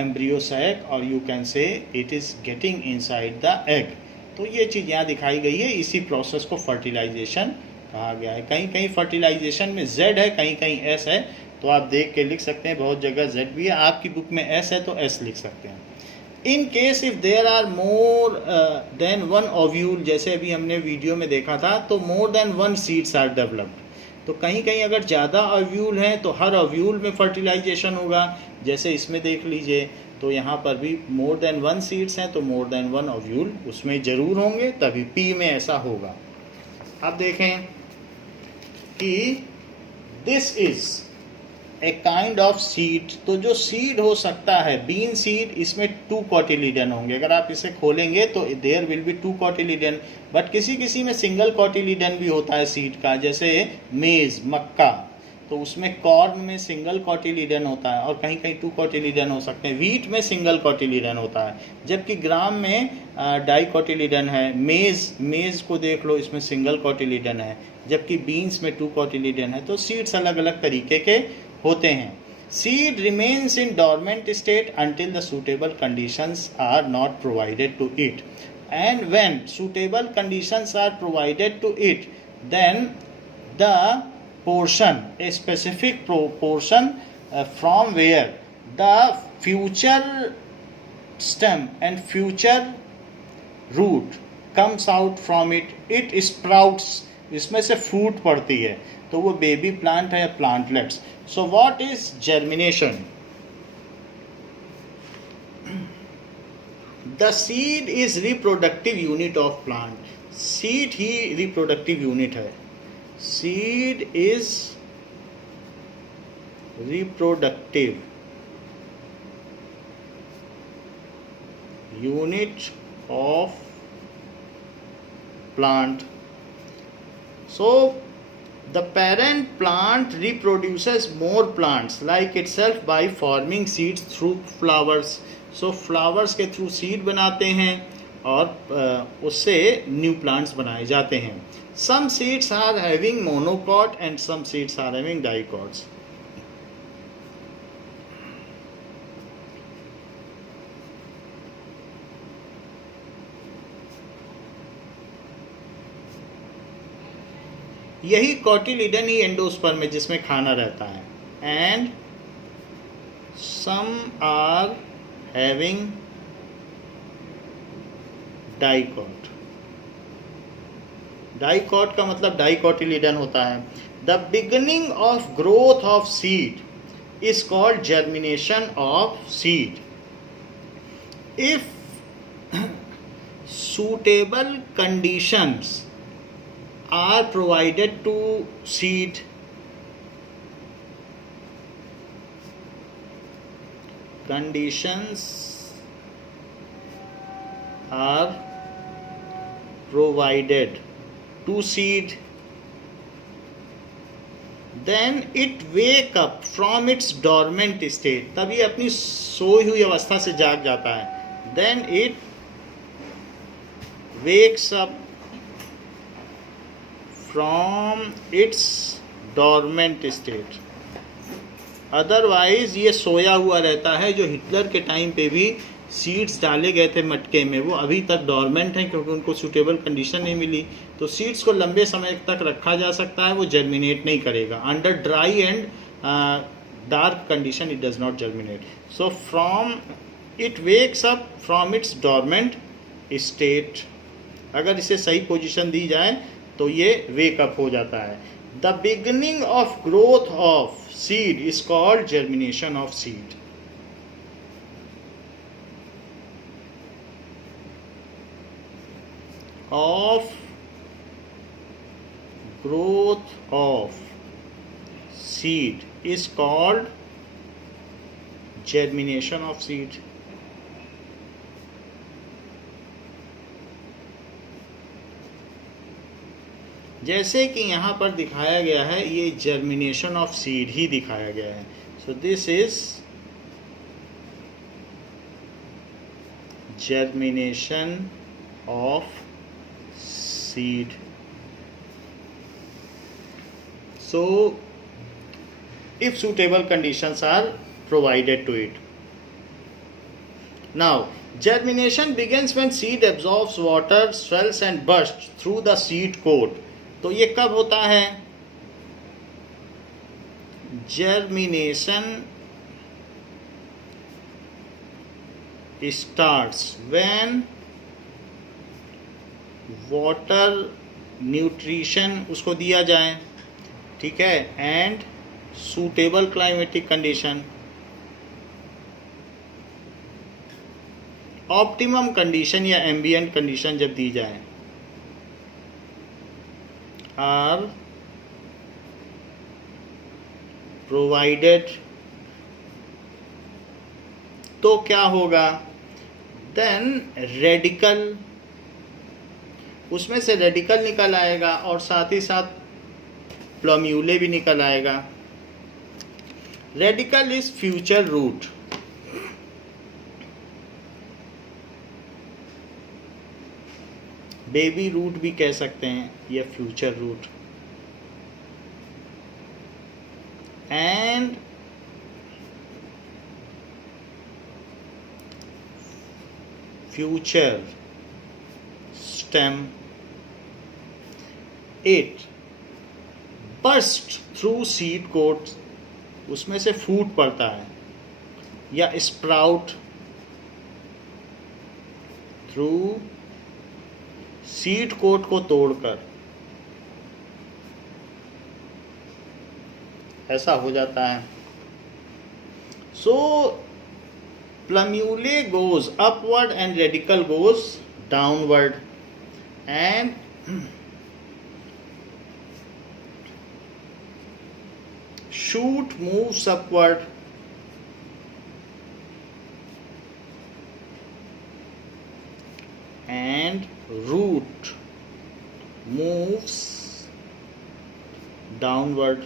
embryo sac, or you can say it is getting inside the egg. तो ये चीज़ यहाँ दिखाई गई है, इसी प्रोसेस को फर्टिलाइजेशन कहा गया है। कहीं कहीं फर्टिलाइजेशन में Z है, कहीं कहीं S है, तो आप देख के लिख सकते हैं। बहुत जगह Z भी है, आपकी बुक में S है तो S लिख सकते हैं। In case if there are more than one ovule, जैसे अभी हमने वीडियो में देखा था, तो more than one seeds are developed. तो कहीं कहीं अगर ज़्यादा ओव्यूल हैं तो हर ओव्यूल में फर्टिलाइजेशन होगा, जैसे इसमें देख लीजिए। तो यहाँ पर भी मोर देन वन सीड्स हैं तो मोर देन वन ओव्यूल उसमें ज़रूर होंगे, तभी पी में ऐसा होगा। अब देखें कि this is a kind of seed. तो जो सीड हो सकता है बीन सीड, इसमें 2 कोटिलिडन होंगे। अगर आप इसे खोलेंगे तो there will be 2 cotyledon, but किसी किसी में सिंगल कोटिलिडन भी होता है सीड का, जैसे मेज, मक्का। तो उसमें कॉर्न में सिंगल कॉटिलीडन होता है और कहीं कहीं 2 कॉटिलीडन हो सकते हैं। व्हीट में सिंगल कॉटिलीडन होता है, जबकि ग्राम में डाई कॉटिलीडन है। मेज़ को देख लो, इसमें सिंगल कॉटिलीडन है, जबकि बीन्स में 2 कॉटिलीडन है। तो सीड्स अलग अलग तरीके के होते हैं। Seed remains in dormant state until the suitable conditions are not provided to it, and when suitable conditions are provided to it, then the portion, a specific portion from where the future stem and future root comes out from it, it sprouts, इसमें से फ्रूट पड़ती है, तो वो बेबी प्लांट है या plantlets. So what is germination? The seed is reproductive unit of plant. Seed ही रिप्रोडक्टिव यूनिट है। Seed is reproductive unit of plant. So the parent plant reproduces more plants like itself by forming seeds through flowers. So flowers के through seed बनाते हैं और उससे new plants बनाए जाते हैं. Some seeds are having monocot and some seeds are having dicots. यही कॉटिलीडन ही एंडोस्पर्म में जिसमें खाना रहता है. And some are having dicot. Dicot का मतलब डाइकॉटिलीडन होता है. The beginning of growth of seed is called germination of seed. If suitable conditions are provided to seed, conditions are provided to seed, then it wake up from its dormant state. तभी अपनी सोई हुई अवस्था से जाग जाता है. then it wakes up from its dormant state. Otherwise ये सोया हुआ रहता है. जो हिटलर के टाइम पे भी सीड्स डाले गए थे मटके में, वो अभी तक डॉर्मेंट हैं क्योंकि उनको सूटेबल कंडीशन नहीं मिली. तो सीड्स को लंबे समय तक रखा जा सकता है, वो जर्मिनेट नहीं करेगा. Under dry and dark condition it does not germinate. So from it wakes up from its dormant state. अगर इसे सही पोजीशन दी जाए तो ये वेकअप हो जाता है. The beginning of growth of seed is called germination of seed. Of growth of seed is called germination of seed. जैसे कि यहाँ पर दिखाया गया है, ये जर्मिनेशन ऑफ सीड ही दिखाया गया है. So this is germination of seed. So if suitable conditions are provided to it. Now, germination begins when seed absorbs water, swells and bursts through the seed coat. तो ये कब होता है? Germination starts when water, nutrition उसको दिया जाए, ठीक है, and suitable climatic condition, optimum condition या ambient condition जब दी जाए, are provided. तो क्या होगा? then रेडिकल, उसमें से रेडिकल निकल आएगा और साथ ही साथ प्लम्यूले भी निकल आएगा. Radical is future root. Baby root भी कह सकते हैं या future root. And future stem. It burst through seed coat, उसमें से फूट पड़ता है, या स्प्राउट थ्रू सीड कोट को तोड़कर, ऐसा हो जाता है. So plumule goes upward and radical goes downward. And shoot moves upward. And root moves downward.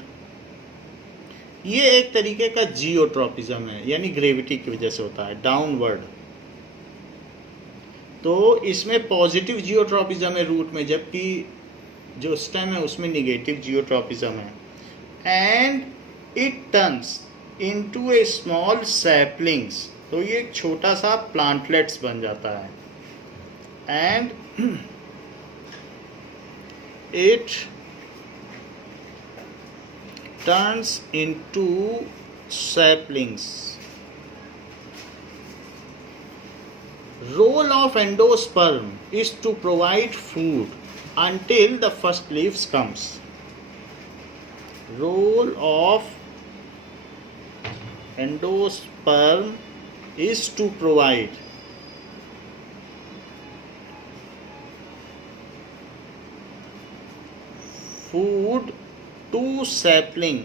ये एक तरीके का जियोट्रॉपिज्म है, यानी ग्रेविटी की वजह से होता है डाउनवर्ड. तो इसमें पॉजिटिव जियोट्रॉपिज्म है रूट में, जबकि जो स्टेम है उसमें निगेटिव जियोट्रॉपिज्म है. And it turns into a small saplings, तो ये एक छोटा सा प्लांटलेट्स बन जाता है. And it turns into saplings. Role of endosperm is to provide food until the first leaves comes. Role of endosperm is to provide food to sapling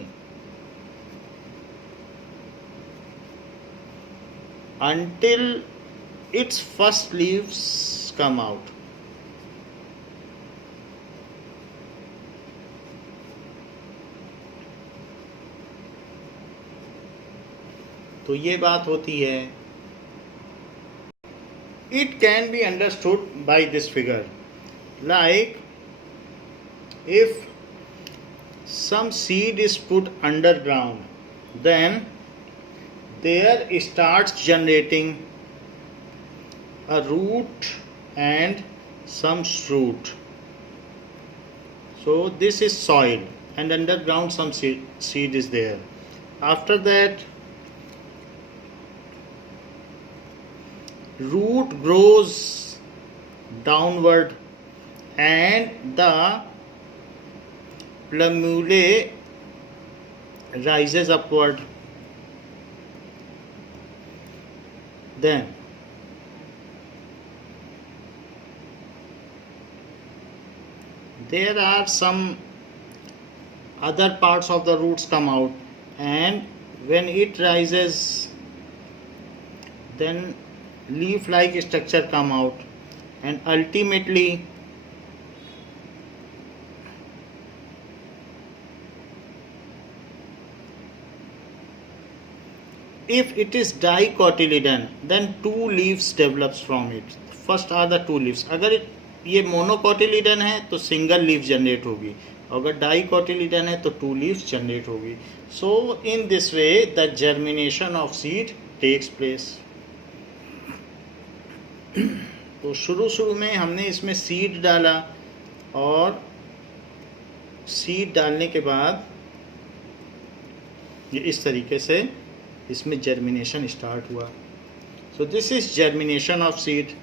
until its first leaves come out. तो ये बात होती है. It can be understood by this figure, like if some seed is put underground, then there starts generating a root and some shoot. So this is soil, and underground some seed is there. After that, root grows downward and the plumule rises upward. Then there are some other parts of the roots come out, and when it rises, then leaf like structure come out, and ultimately if it is dicotyledon, then two leaves develops from it. First are the two leaves. अगर ये मोनोकोटिलीडन है तो सिंगल लीफ जनरेट होगी, अगर डाइकोटिलीडन है तो टू लीव्स जनरेट होगी. So in this way the germination of seed takes place. तो शुरू में हमने इसमें सीड डाला, और सीड डालने के बाद ये इस तरीके से इसमें जर्मिनेशन स्टार्ट हुआ. So this is germination of seed.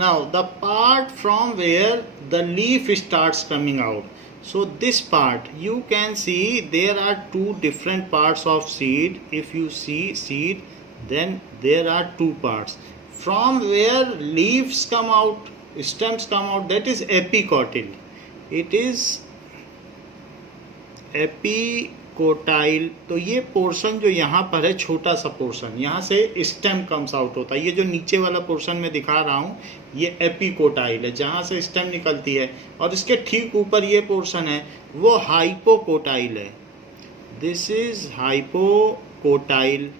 Now the part from where the leaf starts coming out, so this part you can see there are two different parts of seed. If you see seed, then there are two parts. From where leaves come out, stems come out, that is epicotyl. It is epicotyl. Quartile, तो ये पोर्शन जो यहाँ पर है छोटा सा पोर्शन, यहाँ से स्टेम कम्स आउट होता है। ये जो नीचे वाला पोर्शन मैं दिखा रहा हूँ ये एपिकोटाइल है, जहाँ से स्टेम निकलती है, और इसके ठीक ऊपर ये पोर्शन है वो हाइपोकोटाइल है। दिस इज हाइपोकोटाइल,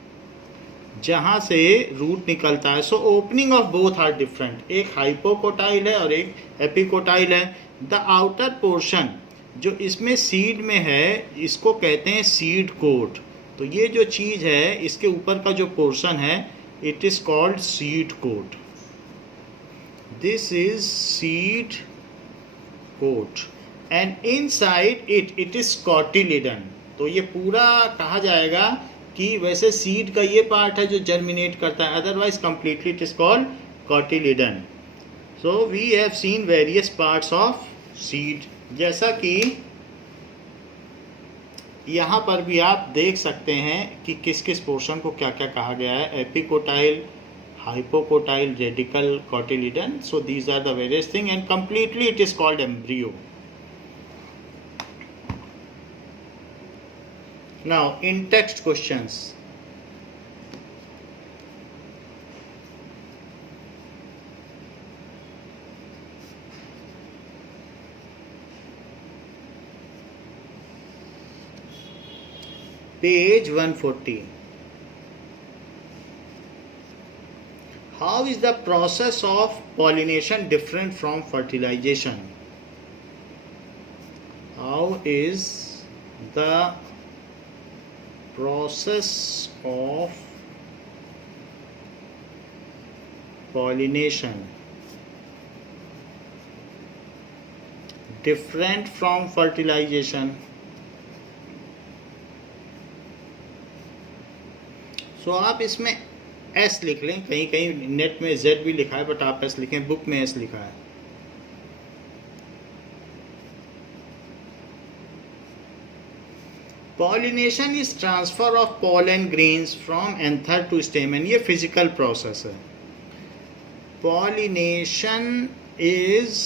जहाँ से रूट निकलता है। So opening of both are different, एक हाइपोकोटाइल है और एक एपिकोटाइल है। द आउटर पोर्शन जो इसमें सीड में है इसको कहते हैं सीड कोट। तो ये जो चीज़ है इसके ऊपर का जो पोर्शन है it is called seed coat. This is seed coat and inside it is cotyledon. तो ये पूरा कहा जाएगा कि वैसे सीड का ये पार्ट है जो जर्मिनेट करता है, otherwise completely it is called cotyledon. So we have seen various parts of seed, जैसा कि यहाँ पर भी आप देख सकते हैं कि किस किस पोर्शन को क्या क्या कहा गया है, epicotyl, hypocotyl, radical, cotyledon. So these are the various thing and completely it is called embryo. Now in text questions, page 140, how is the process of pollination different from fertilization? How is the process of pollination different from fertilization? सो आप इसमें S लिख लें, कहीं कहीं नेट में Z भी लिखा है बट आप S लिखें, बुक में S लिखा है। Pollination is transfer of pollen grains from anther to stamen. ये फिजिकल प्रोसेस है। Pollination is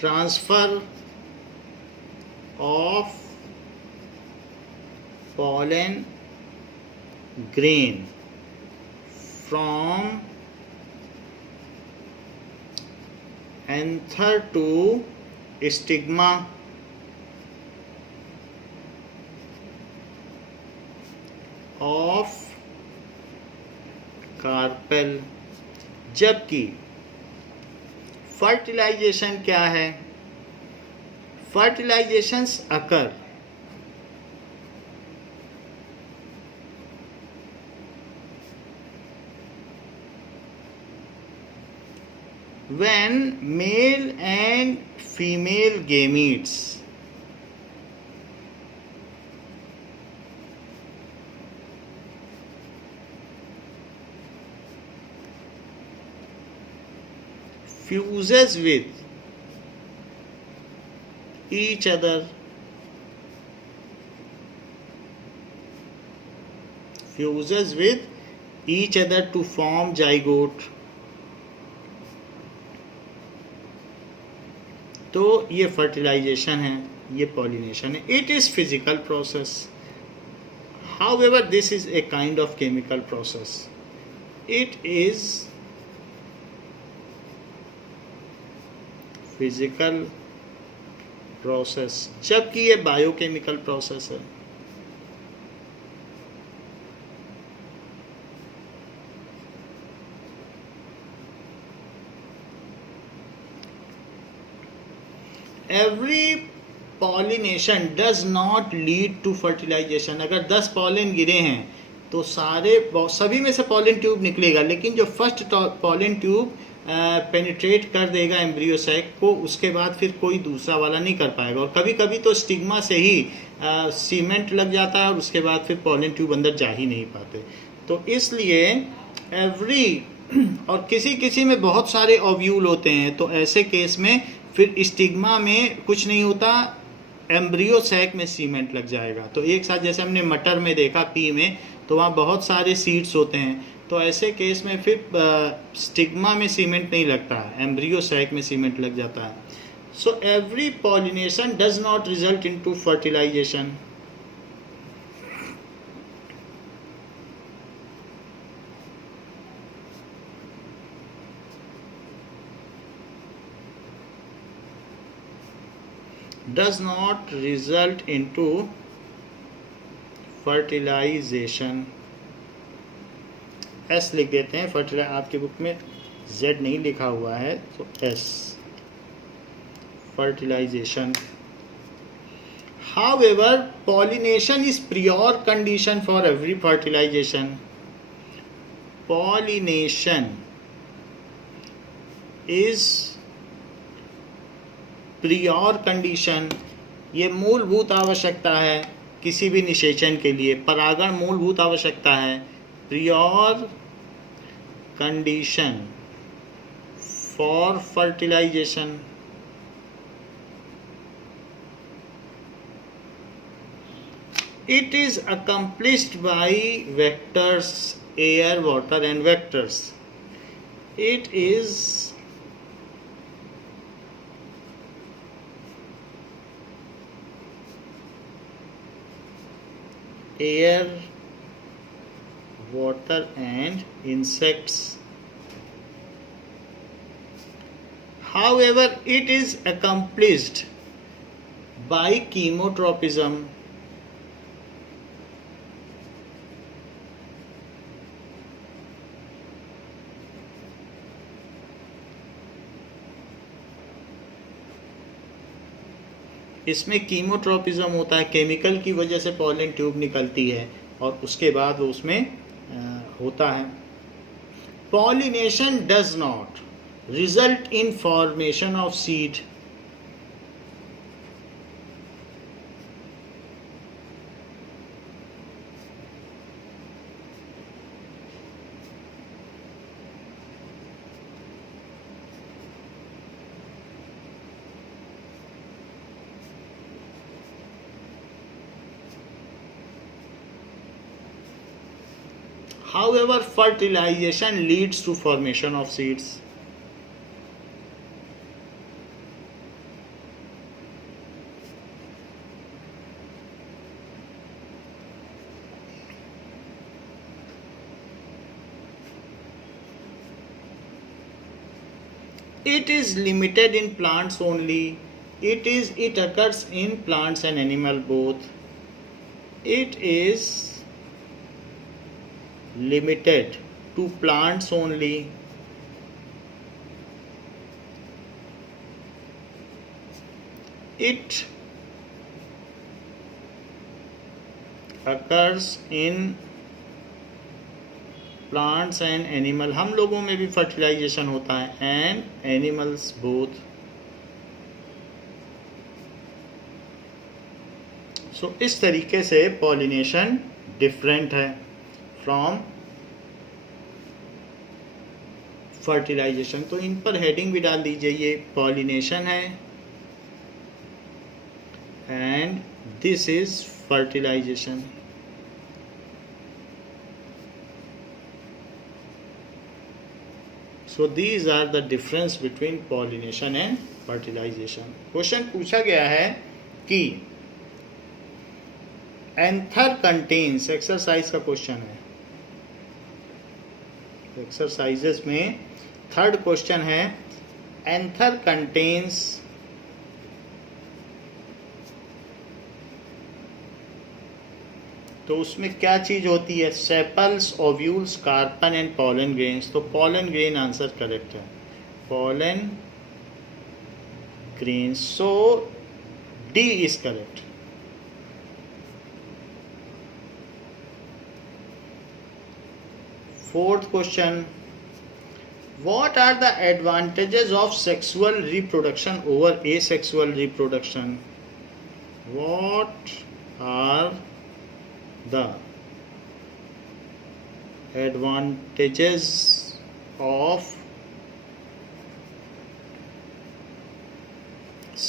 transfer of pollen grain from anther to stigma of carpel. जबकि फर्टिलाइजेशन क्या है? फर्टिलाइजेशंस अकर when male and female gametes fuses with each other, fuses with each other to form zygote, तो ये फर्टिलाइजेशन है, ये पॉलिनेशन है। It is physical process, however this is a kind of chemical process. It is physical process, जबकि ये बायोकेमिकल प्रोसेस है। Every pollination does not lead to fertilization. अगर 10 पॉलन गिरे हैं तो सभी में से पॉलन ट्यूब निकलेगा, लेकिन जो फर्स्ट पॉलन ट्यूब पेनिट्रेट कर देगा एम्ब्रियो सैक को, उसके बाद फिर कोई दूसरा वाला नहीं कर पाएगा। और कभी कभी तो स्टिग्मा से ही सीमेंट लग जाता है और उसके बाद फिर पॉलन ट्यूब अंदर जा ही नहीं पाते। तो इसलिए और किसी में बहुत सारे ओव्यूल होते हैं, तो ऐसे केस में फिर स्टिग्मा में कुछ नहीं होता, एम्ब्रियो सैक में सीमेंट लग जाएगा। तो एक साथ जैसे हमने मटर में देखा पी में, तो वहाँ बहुत सारे सीड्स होते हैं, तो ऐसे केस में फिर स्टिग्मा में सीमेंट नहीं लगता, एम्ब्रियो सैक में सीमेंट लग जाता है। So every pollination does not result into fertilization. Does not result into fertilization. S लिख देते हैं, फर्टिलाइज आपकी बुक में जेड नहीं लिखा हुआ है तो S, fertilization. However, pollination is prior condition for every fertilization. Pollination is prior condition. ये मूलभूत आवश्यकता है किसी भी निषेचन के लिए. परागण मूलभूत आवश्यकता है. Prior condition for fertilization. It is accomplished by vectors, air, water and vectors. It is air, water and insects. However, it is accomplished by chemotropism. इसमें कीमोट्रोपिज्म होता है, केमिकल की वजह से पॉलन ट्यूब निकलती है और उसके बाद वो उसमें होता है. Pollination does not result in formation of seed. However, fertilization leads to formation of seeds. It is limited in plants only. It occurs in plants and animal both. It is limited to plants only. It occurs in plants and animal. हम लोगों में भी फर्टिलाइजेशन होता है and animals both. So इस तरीके से पॉलिनेशन डिफरेंट है फ्रॉम फर्टिलाइजेशन. तो इन पर हेडिंग भी डाल दीजिए, ये पॉलिनेशन है and this is fertilization. So these are the difference between pollination and fertilization. Question पूछा गया है कि एंथर कंटेन्स, एक्सरसाइज का क्वेश्चन है. एक्सरसाइजेस में थर्ड क्वेश्चन है एंथर कंटेन्स तो उसमें क्या चीज होती है? Sepals, ovules, carpel and pollen grains. तो पॉलन ग्रेन आंसर करेक्ट है. Pollen grains. So D is correct. Fourth question. What are the advantages of sexual reproduction over asexual reproduction? What are the advantages of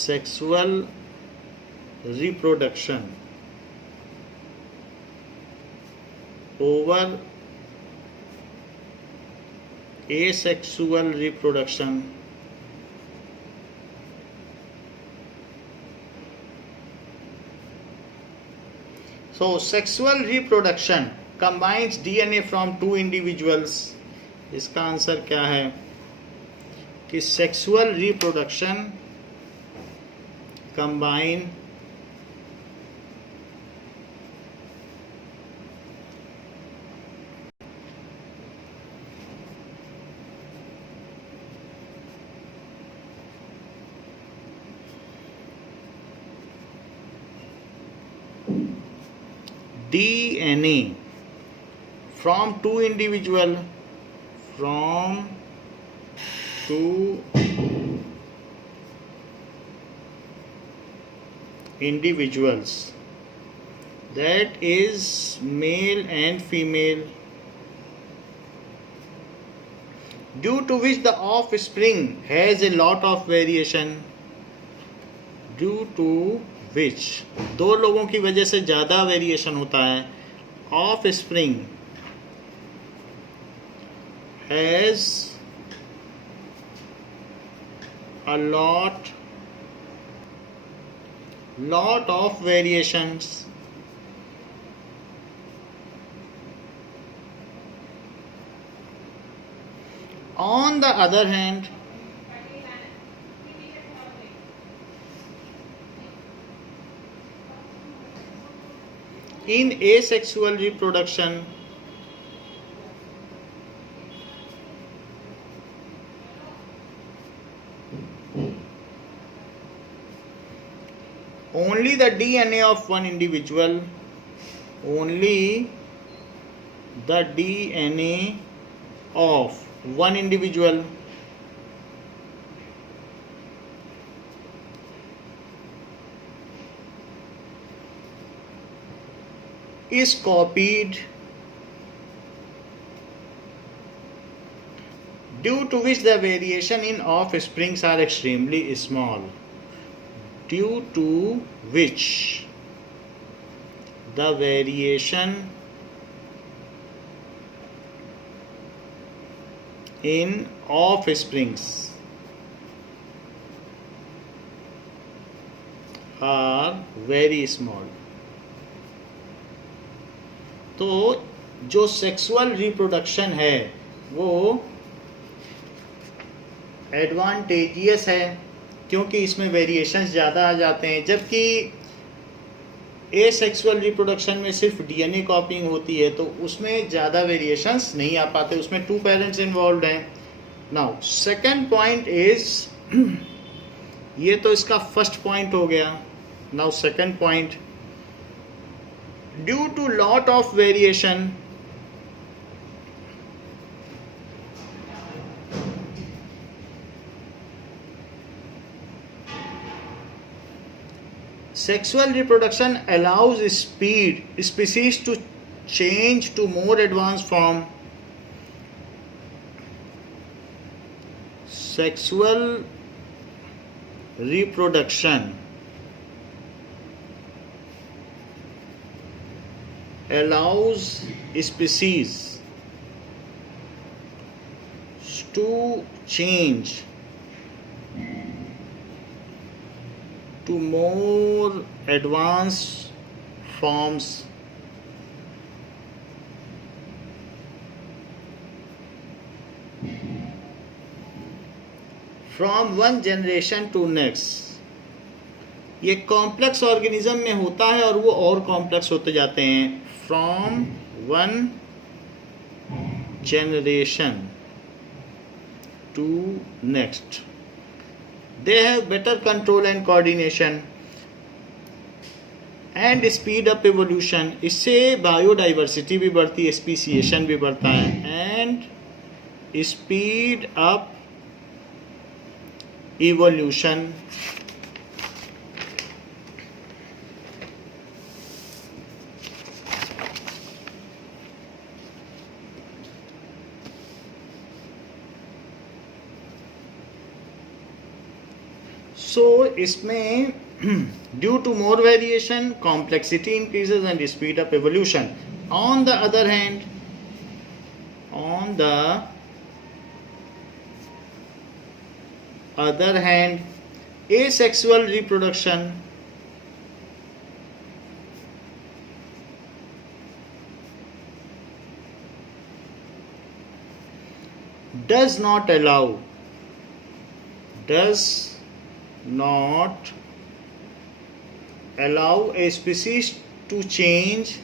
sexual reproduction over asexual reproduction? So sexual reproduction combines DNA from two individuals. इसका आंसर क्या है कि sexual reproduction combine DNA from two individuals, that is male and female, due to which the offspring has a lot of variation. Due to which, दो लोगों की वजह से ज़्यादा वेरिएशन होता है. Offspring has a lot of variations. On the other hand, in asexual reproduction, only the DNA of one individual, only the DNA of one individual is copied, due to which the variation in offsprings are extremely small. Due to which the variation in offsprings are very small. तो जो सेक्सुअल रिप्रोडक्शन है वो एडवांटेजियस है क्योंकि इसमें वेरिएशंस ज़्यादा आ जाते हैं, जबकि एसेक्सुअल रिप्रोडक्शन में सिर्फ डीएनए कॉपिंग होती है तो उसमें ज़्यादा वेरिएशंस नहीं आ पाते, उसमें टू पेरेंट्स इन्वॉल्व हैं. नाउ सेकंड पॉइंट इज, ये तो इसका फर्स्ट पॉइंट हो गया. Now second point, due to lot of variation, sexual reproduction allows species to change to more advanced form. Sexual reproduction allows species to change to more advanced forms from one generation to next. ये कॉम्प्लेक्स ऑर्गेनिज्म में होता है और वो और कॉम्प्लेक्स होते जाते हैं. From one generation to next, they have better control and coordination and speed up evolution. इससे बायोडाइवर्सिटी भी बढ़ती है, स्पीसिएशन भी बढ़ता है and speed up evolution. So इसमें due to more variation, complexity increases and speed up evolution. On the other hand, asexual reproduction does not allow a species to change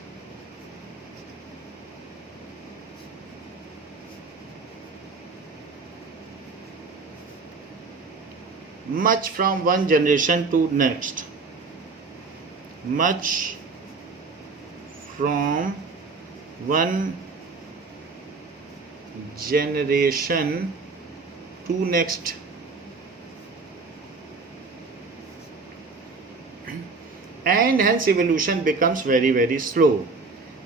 much from one generation to next. Much from one generation to next. And hence evolution becomes very very slow.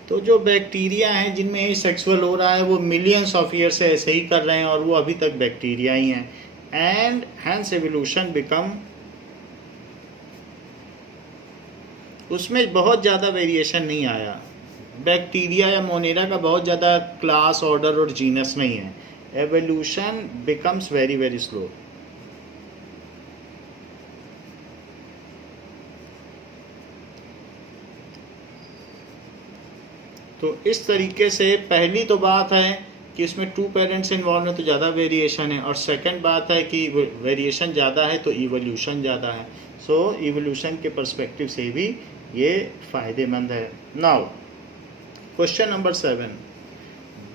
तो जो बैक्टीरिया हैं जिनमें सेक्सुअल हो रहा है वो मिलियंस ऑफ ईयर से ऐसे ही कर रहे हैं और वो अभी तक बैक्टीरिया ही हैं. एंड हैंस एवोल्यूशन बिकम, उसमें बहुत ज़्यादा वेरिएशन नहीं आया. बैक्टीरिया या मोनेरा का बहुत ज़्यादा क्लास ऑर्डर और जीनस नहीं है. Evolution becomes very very slow. तो इस तरीके से पहली तो बात है कि इसमें 2 पेरेंट्स इन्वॉल्व हैं तो ज़्यादा वेरिएशन है, और सेकंड बात है कि वेरिएशन ज़्यादा है तो इवोल्यूशन ज़्यादा है. सो इवोल्यूशन के पर्सपेक्टिव से भी ये फ़ायदेमंद है. Now question number 7,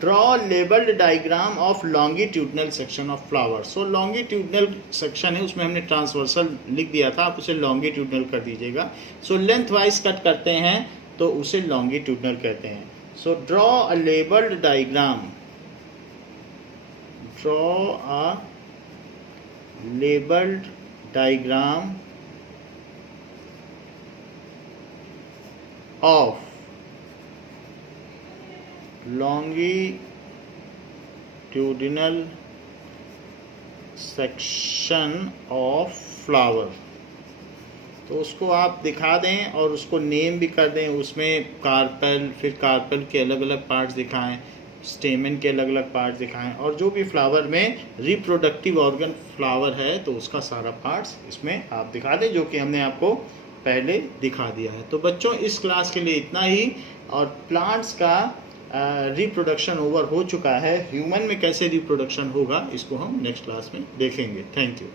draw labelled diagram of longitudinal section of flower. So longitudinal section है उसमें हमने ट्रांसवर्सल लिख दिया था, आप उसे लॉन्गिट्यूडनल कर दीजिएगा. सो लेंथ वाइज कट करते हैं तो उसे लॉन्गिट्यूडनल कहते हैं. So draw a labelled diagram, draw a labeled diagram of longitudinal section of flower. तो उसको आप दिखा दें और उसको नेम भी कर दें. उसमें कार्पेल, फिर कार्पेल के अलग अलग पार्ट्स दिखाएं, स्टेमन के अलग अलग पार्ट्स दिखाएं, और जो भी फ्लावर में रिप्रोडक्टिव ऑर्गन फ्लावर है तो उसका सारा पार्ट्स इसमें आप दिखा दें, जो कि हमने आपको पहले दिखा दिया है. तो बच्चों इस क्लास के लिए इतना ही. और प्लांट्स का रिप्रोडक्शन ओवर हो चुका है. ह्यूमन में कैसे रिप्रोडक्शन होगा इसको हम नेक्स्ट क्लास में देखेंगे. Thank you.